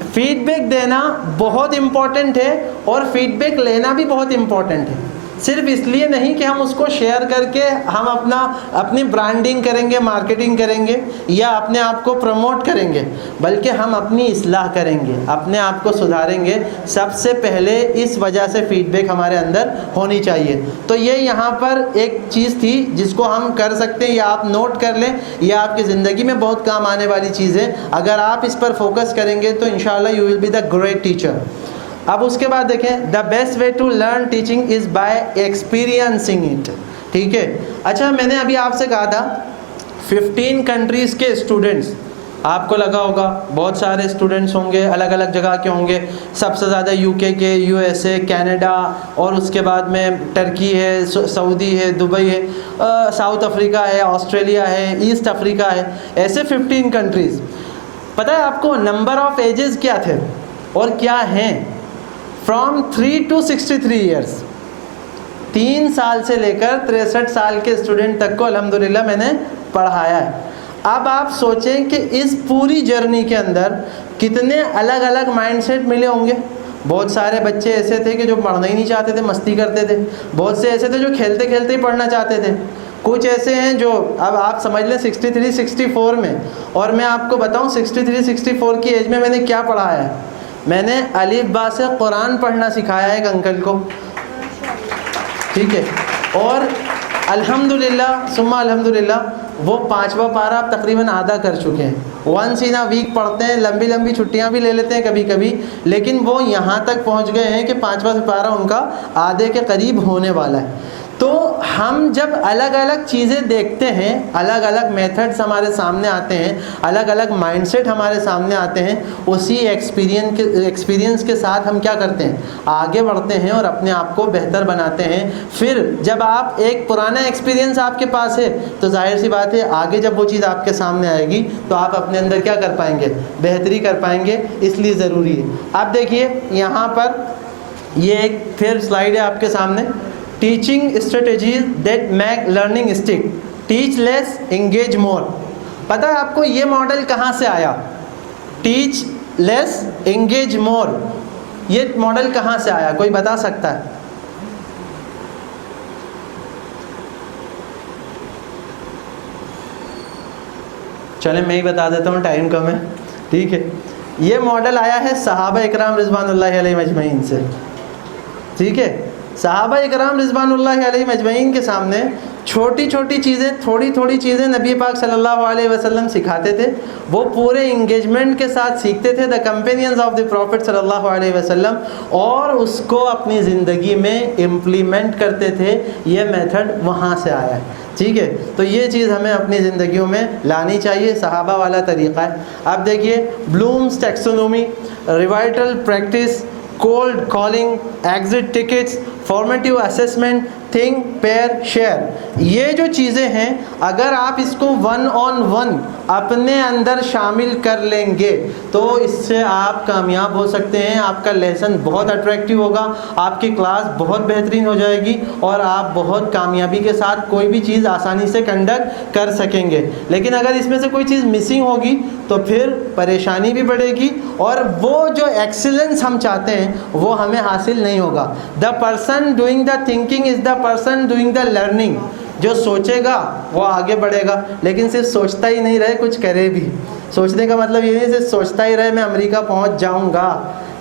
फीडबैक देना बहुत इम्पॉर्टेंट है और फीडबैक लेना भी बहुत इम्पॉर्टेंट है। सिर्फ इसलिए नहीं कि हम उसको शेयर करके हम अपनी ब्रांडिंग करेंगे, मार्केटिंग करेंगे या अपने आप को प्रमोट करेंगे, बल्कि हम अपनी इस्लाह करेंगे, अपने आप को सुधारेंगे। सबसे पहले इस वजह से फीडबैक हमारे अंदर होनी चाहिए। तो ये यहाँ पर एक चीज़ थी जिसको हम कर सकते हैं, या आप नोट कर लें, या आपकी ज़िंदगी में बहुत काम आने वाली चीज़ है। अगर आप इस पर फोकस करेंगे तो इंशाल्लाह you will be the great teacher. अब उसके बाद देखें, the best way to learn teaching is by experiencing it, ठीक है। अच्छा, मैंने अभी आपसे कहा था 15 कंट्रीज़ के स्टूडेंट्स, आपको लगा होगा बहुत सारे स्टूडेंट्स होंगे, अलग अलग जगह के होंगे, सबसे ज़्यादा यूके के, यूएसए, कनाडा, और उसके बाद में टर्की है, सऊदी है, दुबई है, साउथ अफ्रीका है, ऑस्ट्रेलिया है, ईस्ट अफ्रीका है, ऐसे 15 कंट्रीज़। पता है आपको नंबर ऑफ़ एजेस क्या थे और क्या हैं? फ्रॉम 3 to 63 ईयर्स, 3 साल से लेकर 63 साल के स्टूडेंट तक को अल्हम्दुलिल्लाह मैंने पढ़ाया है। अब आप सोचें कि इस पूरी जर्नी के अंदर कितने अलग अलग माइंडसेट मिले होंगे। बहुत सारे बच्चे ऐसे थे कि जो पढ़ना ही नहीं चाहते थे, मस्ती करते थे। बहुत से ऐसे थे जो खेलते खेलते ही पढ़ना चाहते थे। कुछ ऐसे हैं जो, अब आप समझ लें 63, 64 में, और मैं आपको बताऊं 63, 64 की एज में मैंने क्या पढ़ाया है। मैंने अलिफ बा से कुरान पढ़ना सिखाया है एक अंकल को, ठीक है, और अल्हम्दुलिल्लाह सुम्मा अल्हम्दुलिल्लाह वो 5वां पारा आप तकरीबन आधा कर चुके हैं। वंस इन अ वीक पढ़ते हैं, लंबी लंबी छुट्टियां भी ले लेते हैं कभी कभी, लेकिन वो यहाँ तक पहुँच गए हैं कि 5वां पारा उनका आधे के करीब होने वाला है। तो हम जब अलग अलग चीज़ें देखते हैं, अलग अलग मेथड्स हमारे सामने आते हैं, अलग अलग माइंडसेट हमारे सामने आते हैं, उसी एक्सपीरियंस के साथ हम क्या करते हैं, आगे बढ़ते हैं और अपने आप को बेहतर बनाते हैं। फिर जब आप एक पुराना एक्सपीरियंस आपके पास है तो जाहिर सी बात है आगे जब वो चीज़ आपके सामने आएगी तो आप अपने अंदर क्या कर पाएंगे, बेहतरी कर पाएंगे। इसलिए ज़रूरी है। आप देखिए यहाँ पर ये एक फिर स्लाइड है आपके सामने, teaching strategies that make learning stick, teach less engage more. पता है आपको ये मॉडल कहाँ से आया? टीच लेस एंगेज मोर, ये मॉडल कहाँ से आया, कोई बता सकता है? चले मैं ही बता देता हूँ, टाइम कम है, ठीक है। ये मॉडल आया है सहाबा इकराम रिज़वानुल्लाहि अलैहिम अजमईन से, ठीक है। सहाबा इकराम रिज़वानुल्लाहि अलैहिम अजमईन के सामने छोटी छोटी चीज़ें, थोड़ी थोड़ी चीज़ें नबी पाक सल्लल्लाहु अलैहि वसल्लम सिखाते थे। वो पूरे इंगेजमेंट के साथ सीखते थे, the companions of the profit सल्लल्लाहु अलैहि वसल्लम, और उसको अपनी ज़िंदगी में इम्प्लीमेंट करते थे। ये मेथड वहाँ से आया है, ठीक है। तो ये चीज़ हमें अपनी ज़िंदगियों में लानी चाहिए, सहाबा वाला तरीक़ा है। अब देखिए Bloom's taxonomy, retrieval practice, cold calling, exit tickets, formative assessment, think, pair, share, ये जो चीज़ें हैं अगर आप इसको 1 on 1 अपने अंदर शामिल कर लेंगे तो इससे आप कामयाब हो सकते हैं। आपका लेसन बहुत अट्रैक्टिव होगा, आपकी क्लास बहुत बेहतरीन हो जाएगी और आप बहुत कामयाबी के साथ कोई भी चीज़ आसानी से कंडक्ट कर सकेंगे। लेकिन अगर इसमें से कोई चीज़ मिसिंग होगी तो फिर परेशानी भी बढ़ेगी और वो जो एक्सीलेंस हम चाहते हैं वो हमें हासिल नहीं होगा। The person doing the thinking is the person doing the learning. जो सोचेगा वो आगे बढ़ेगा, लेकिन सिर्फ सोचता ही नहीं रहे, कुछ करे भी। सोचने का मतलब ये नहीं सिर्फ सोचता ही रहे मैं अमेरिका पहुंच जाऊंगा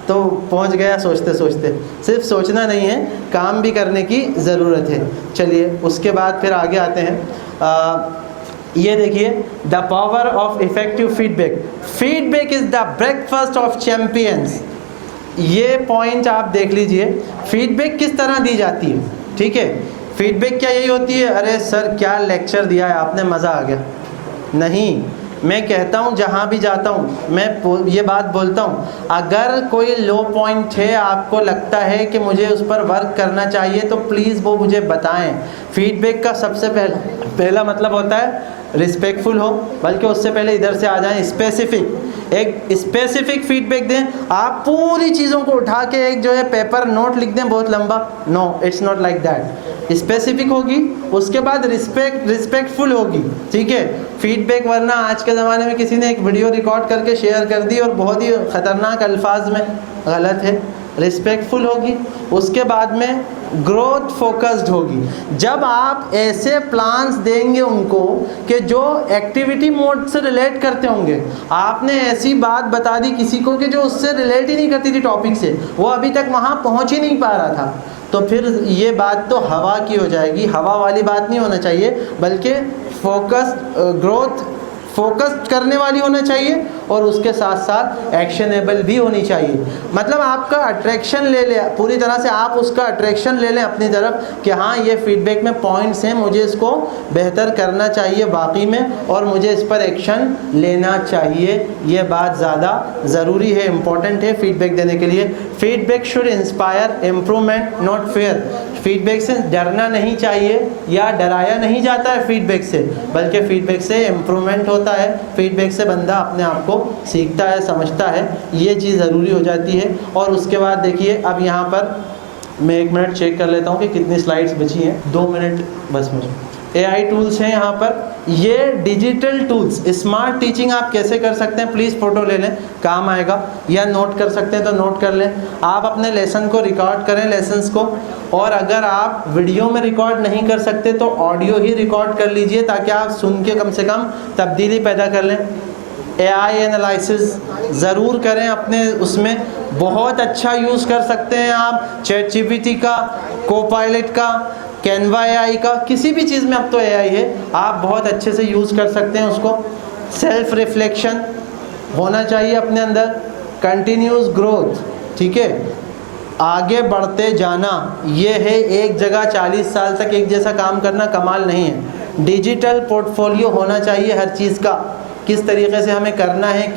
तो पहुंच गया सोचते सोचते। सिर्फ सोचना नहीं है, काम भी करने की ज़रूरत है। चलिए उसके बाद फिर आगे आते हैं। ये देखिए the power of effective feedback. Feedback is the breakfast of champions. ये पॉइंट आप देख लीजिए, फीडबैक किस तरह दी जाती है, ठीक है। फीडबैक क्या यही होती है, अरे सर क्या लेक्चर दिया है आपने, मज़ा आ गया? नहीं, मैं कहता हूँ जहाँ भी जाता हूँ मैं ये बात बोलता हूँ, अगर कोई लो पॉइंट है, आपको लगता है कि मुझे उस पर वर्क करना चाहिए तो प्लीज़ वो मुझे बताएं। फीडबैक का सबसे पहला मतलब होता है रिस्पेक्टफुल हो, बल्कि उससे पहले इधर से आ जाएं स्पेसिफिक। एक स्पेसिफिक फीडबैक दें। आप पूरी चीज़ों को उठा के एक जो है पेपर नोट लिख दें बहुत लंबा, no, it's not like that. Specific होगी, उसके बाद रिस्पेक्टफुल होगी, ठीक है। फीडबैक वरना आज के ज़माने में किसी ने एक वीडियो रिकॉर्ड करके शेयर कर दी और बहुत ही ख़तरनाक अल्फाज में, गलत है। रिस्पेक्टफुल होगी, उसके बाद में ग्रोथ फोकस्ड होगी। जब आप ऐसे प्लान्स देंगे उनको कि जो एक्टिविटी मोड से रिलेट करते होंगे, आपने ऐसी बात बता दी किसी को कि जो उससे रिलेट ही नहीं करती थी टॉपिक से, वो अभी तक वहाँ पहुँच ही नहीं पा रहा था, तो फिर ये बात तो हवा की हो जाएगी। हवा वाली बात नहीं होना चाहिए, बल्कि फोकस, ग्रोथ फोकस करने वाली होना चाहिए और उसके साथ साथ एक्शनेबल भी होनी चाहिए। मतलब आपका अट्रैक्शन ले ले, पूरी तरह से आप उसका अट्रैक्शन ले लें अपनी तरफ कि हाँ ये फीडबैक में पॉइंट्स हैं, मुझे इसको बेहतर करना चाहिए वाकई में और मुझे इस पर एक्शन लेना चाहिए। ये बात ज़्यादा ज़रूरी है, इम्पॉर्टेंट है फीडबैक देने के लिए। Feedback should inspire improvement not fair. Feedback से डरना नहीं चाहिए या डराया नहीं जाता है फीडबैक से, बल्कि फीडबैक से इम्प्रूवमेंट होता है। फीडबैक से बंदा अपने आप को सीखता है, समझता है, ये चीज़ ज़रूरी हो जाती है। और उसके बाद देखिए अब यहाँ पर मैं 1 मिनट चेक कर लेता हूँ कि कितनी स्लाइड्स बची हैं। 2 मिनट बस मुझे। AI टूल्स हैं यहाँ पर, ये डिजिटल टूल्स स्मार्ट टीचिंग आप कैसे कर सकते हैं, प्लीज़ फ़ोटो ले लें, काम आएगा, या नोट कर सकते हैं तो नोट कर लें। आप अपने लेसन को रिकॉर्ड करें, लेसन्स को, और अगर आप वीडियो में रिकॉर्ड नहीं कर सकते तो ऑडियो ही रिकॉर्ड कर लीजिए ताकि आप सुन के कम से कम तब्दीली पैदा कर लें। AI एनालिसिस ज़रूर करें अपने उसमें, बहुत अच्छा यूज़ कर सकते हैं आप ChatGPT का, कोपायलट का, कैनवा AI का, किसी भी चीज़ में अब तो AI है, आप बहुत अच्छे से यूज़ कर सकते हैं उसको। सेल्फ रिफ्लेक्शन होना चाहिए अपने अंदर, कंटिन्यूस ग्रोथ, ठीक है, आगे बढ़ते जाना, ये है। एक जगह 40 साल तक एक जैसा काम करना कमाल नहीं है। डिजिटल पोर्टफोलियो होना चाहिए हर चीज़ का, किस तरीके से हमें करना है,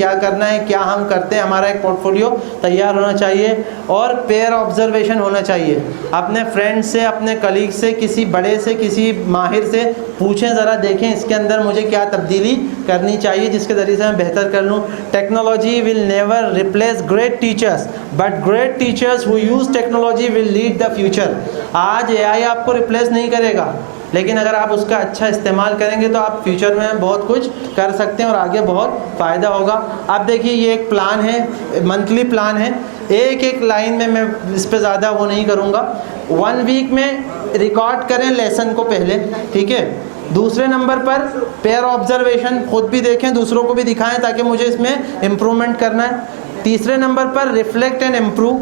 क्या हम करते हैं, हमारा एक पोर्टफोलियो तैयार होना चाहिए। और पेयर ऑब्जर्वेशन होना चाहिए, अपने फ्रेंड से, अपने कलीग से, किसी बड़े से, किसी माहिर से पूछें, ज़रा देखें इसके अंदर मुझे क्या तब्दीली करनी चाहिए जिसके ज़रिए से मैं बेहतर कर लूँ। Technology will never replace great teachers but great teachers who use technology will lead the future. आज AI आपको रिप्लेस नहीं करेगा, लेकिन अगर आप उसका अच्छा इस्तेमाल करेंगे तो आप फ्यूचर में बहुत कुछ कर सकते हैं और आगे बहुत फ़ायदा होगा। अब देखिए ये एक प्लान है, मंथली प्लान है, एक एक लाइन में मैं इस पे ज़्यादा वो नहीं करूँगा। 1 वीक में रिकॉर्ड करें लेसन को पहले, ठीक है। दूसरे नंबर पर पेयर ऑब्जर्वेशन, खुद भी देखें, दूसरों को भी दिखाएं ताकि मुझे इसमें इम्प्रूवमेंट करना है। तीसरे नंबर पर रिफ्लेक्ट एंड इम्प्रूव,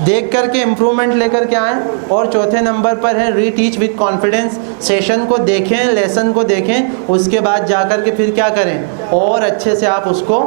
देख करके इम्प्रूवमेंट लेकर के आएँ। और चौथे नंबर पर है रीटीच विद कॉन्फिडेंस, सेशन को देखें, लेसन को देखें, उसके बाद जा कर के फिर क्या करें और अच्छे से आप उसको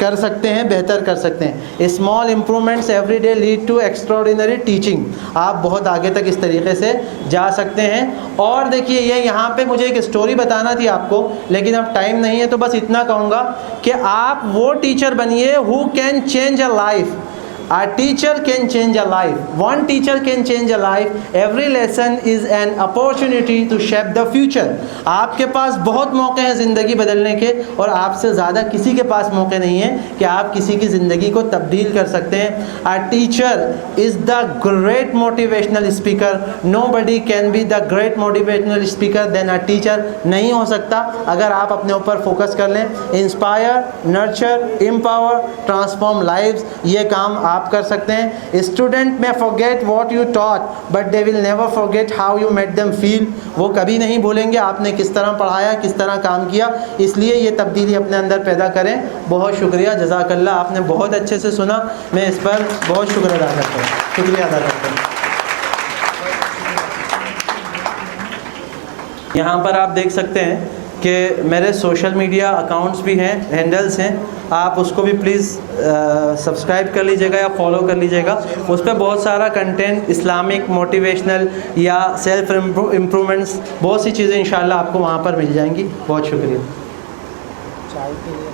कर सकते हैं, बेहतर कर सकते हैं। Small improvements every day lead to extraordinary teaching, आप बहुत आगे तक इस तरीके से जा सकते हैं। और देखिए ये यहाँ पे मुझे एक स्टोरी बताना थी आपको, लेकिन अब टाइम नहीं है, तो बस इतना कहूँगा कि आप वो टीचर बनिए who can change a life. A teacher can change a life. One teacher can change a life. Every lesson is an opportunity to shape the future. आपके पास बहुत मौके हैं ज़िंदगी बदलने के, और आपसे ज़्यादा किसी के पास मौके नहीं हैं कि आप किसी की ज़िंदगी को तब्दील कर सकते हैं। A teacher is the great motivational speaker. Nobody can be the great motivational speaker than a teacher. नहीं हो सकता अगर आप अपने ऊपर फोकस कर लें। Inspire, nurture, empower, transform lives, ये काम आप कर सकते हैं। स्टूडेंट में forget what you taught but they will never forget how you made them feel. वो कभी नहीं भूलेंगे आपने किस तरह पढ़ाया, किस तरह काम किया। इसलिए ये तब्दीली अपने अंदर पैदा करें। बहुत शुक्रिया, जज़ाकल्लाह, आपने बहुत अच्छे से सुना, मैं इस पर बहुत शुक्र अदा करता हूँ, शुक्रिया अदा करता हूँ। यहाँ पर आप देख सकते हैं कि मेरे सोशल मीडिया अकाउंट्स भी हैं, हैंडल्स हैं, आप उसको भी प्लीज़ सब्सक्राइब कर लीजिएगा या फॉलो कर लीजिएगा। उस पर बहुत सारा कंटेंट इस्लामिक, मोटिवेशनल या सेल्फ इम्प्रूवमेंट्स, बहुत सी चीज़ें इंशाल्लाह आपको वहाँ पर मिल जाएंगी। बहुत शुक्रिया। चाय के लिए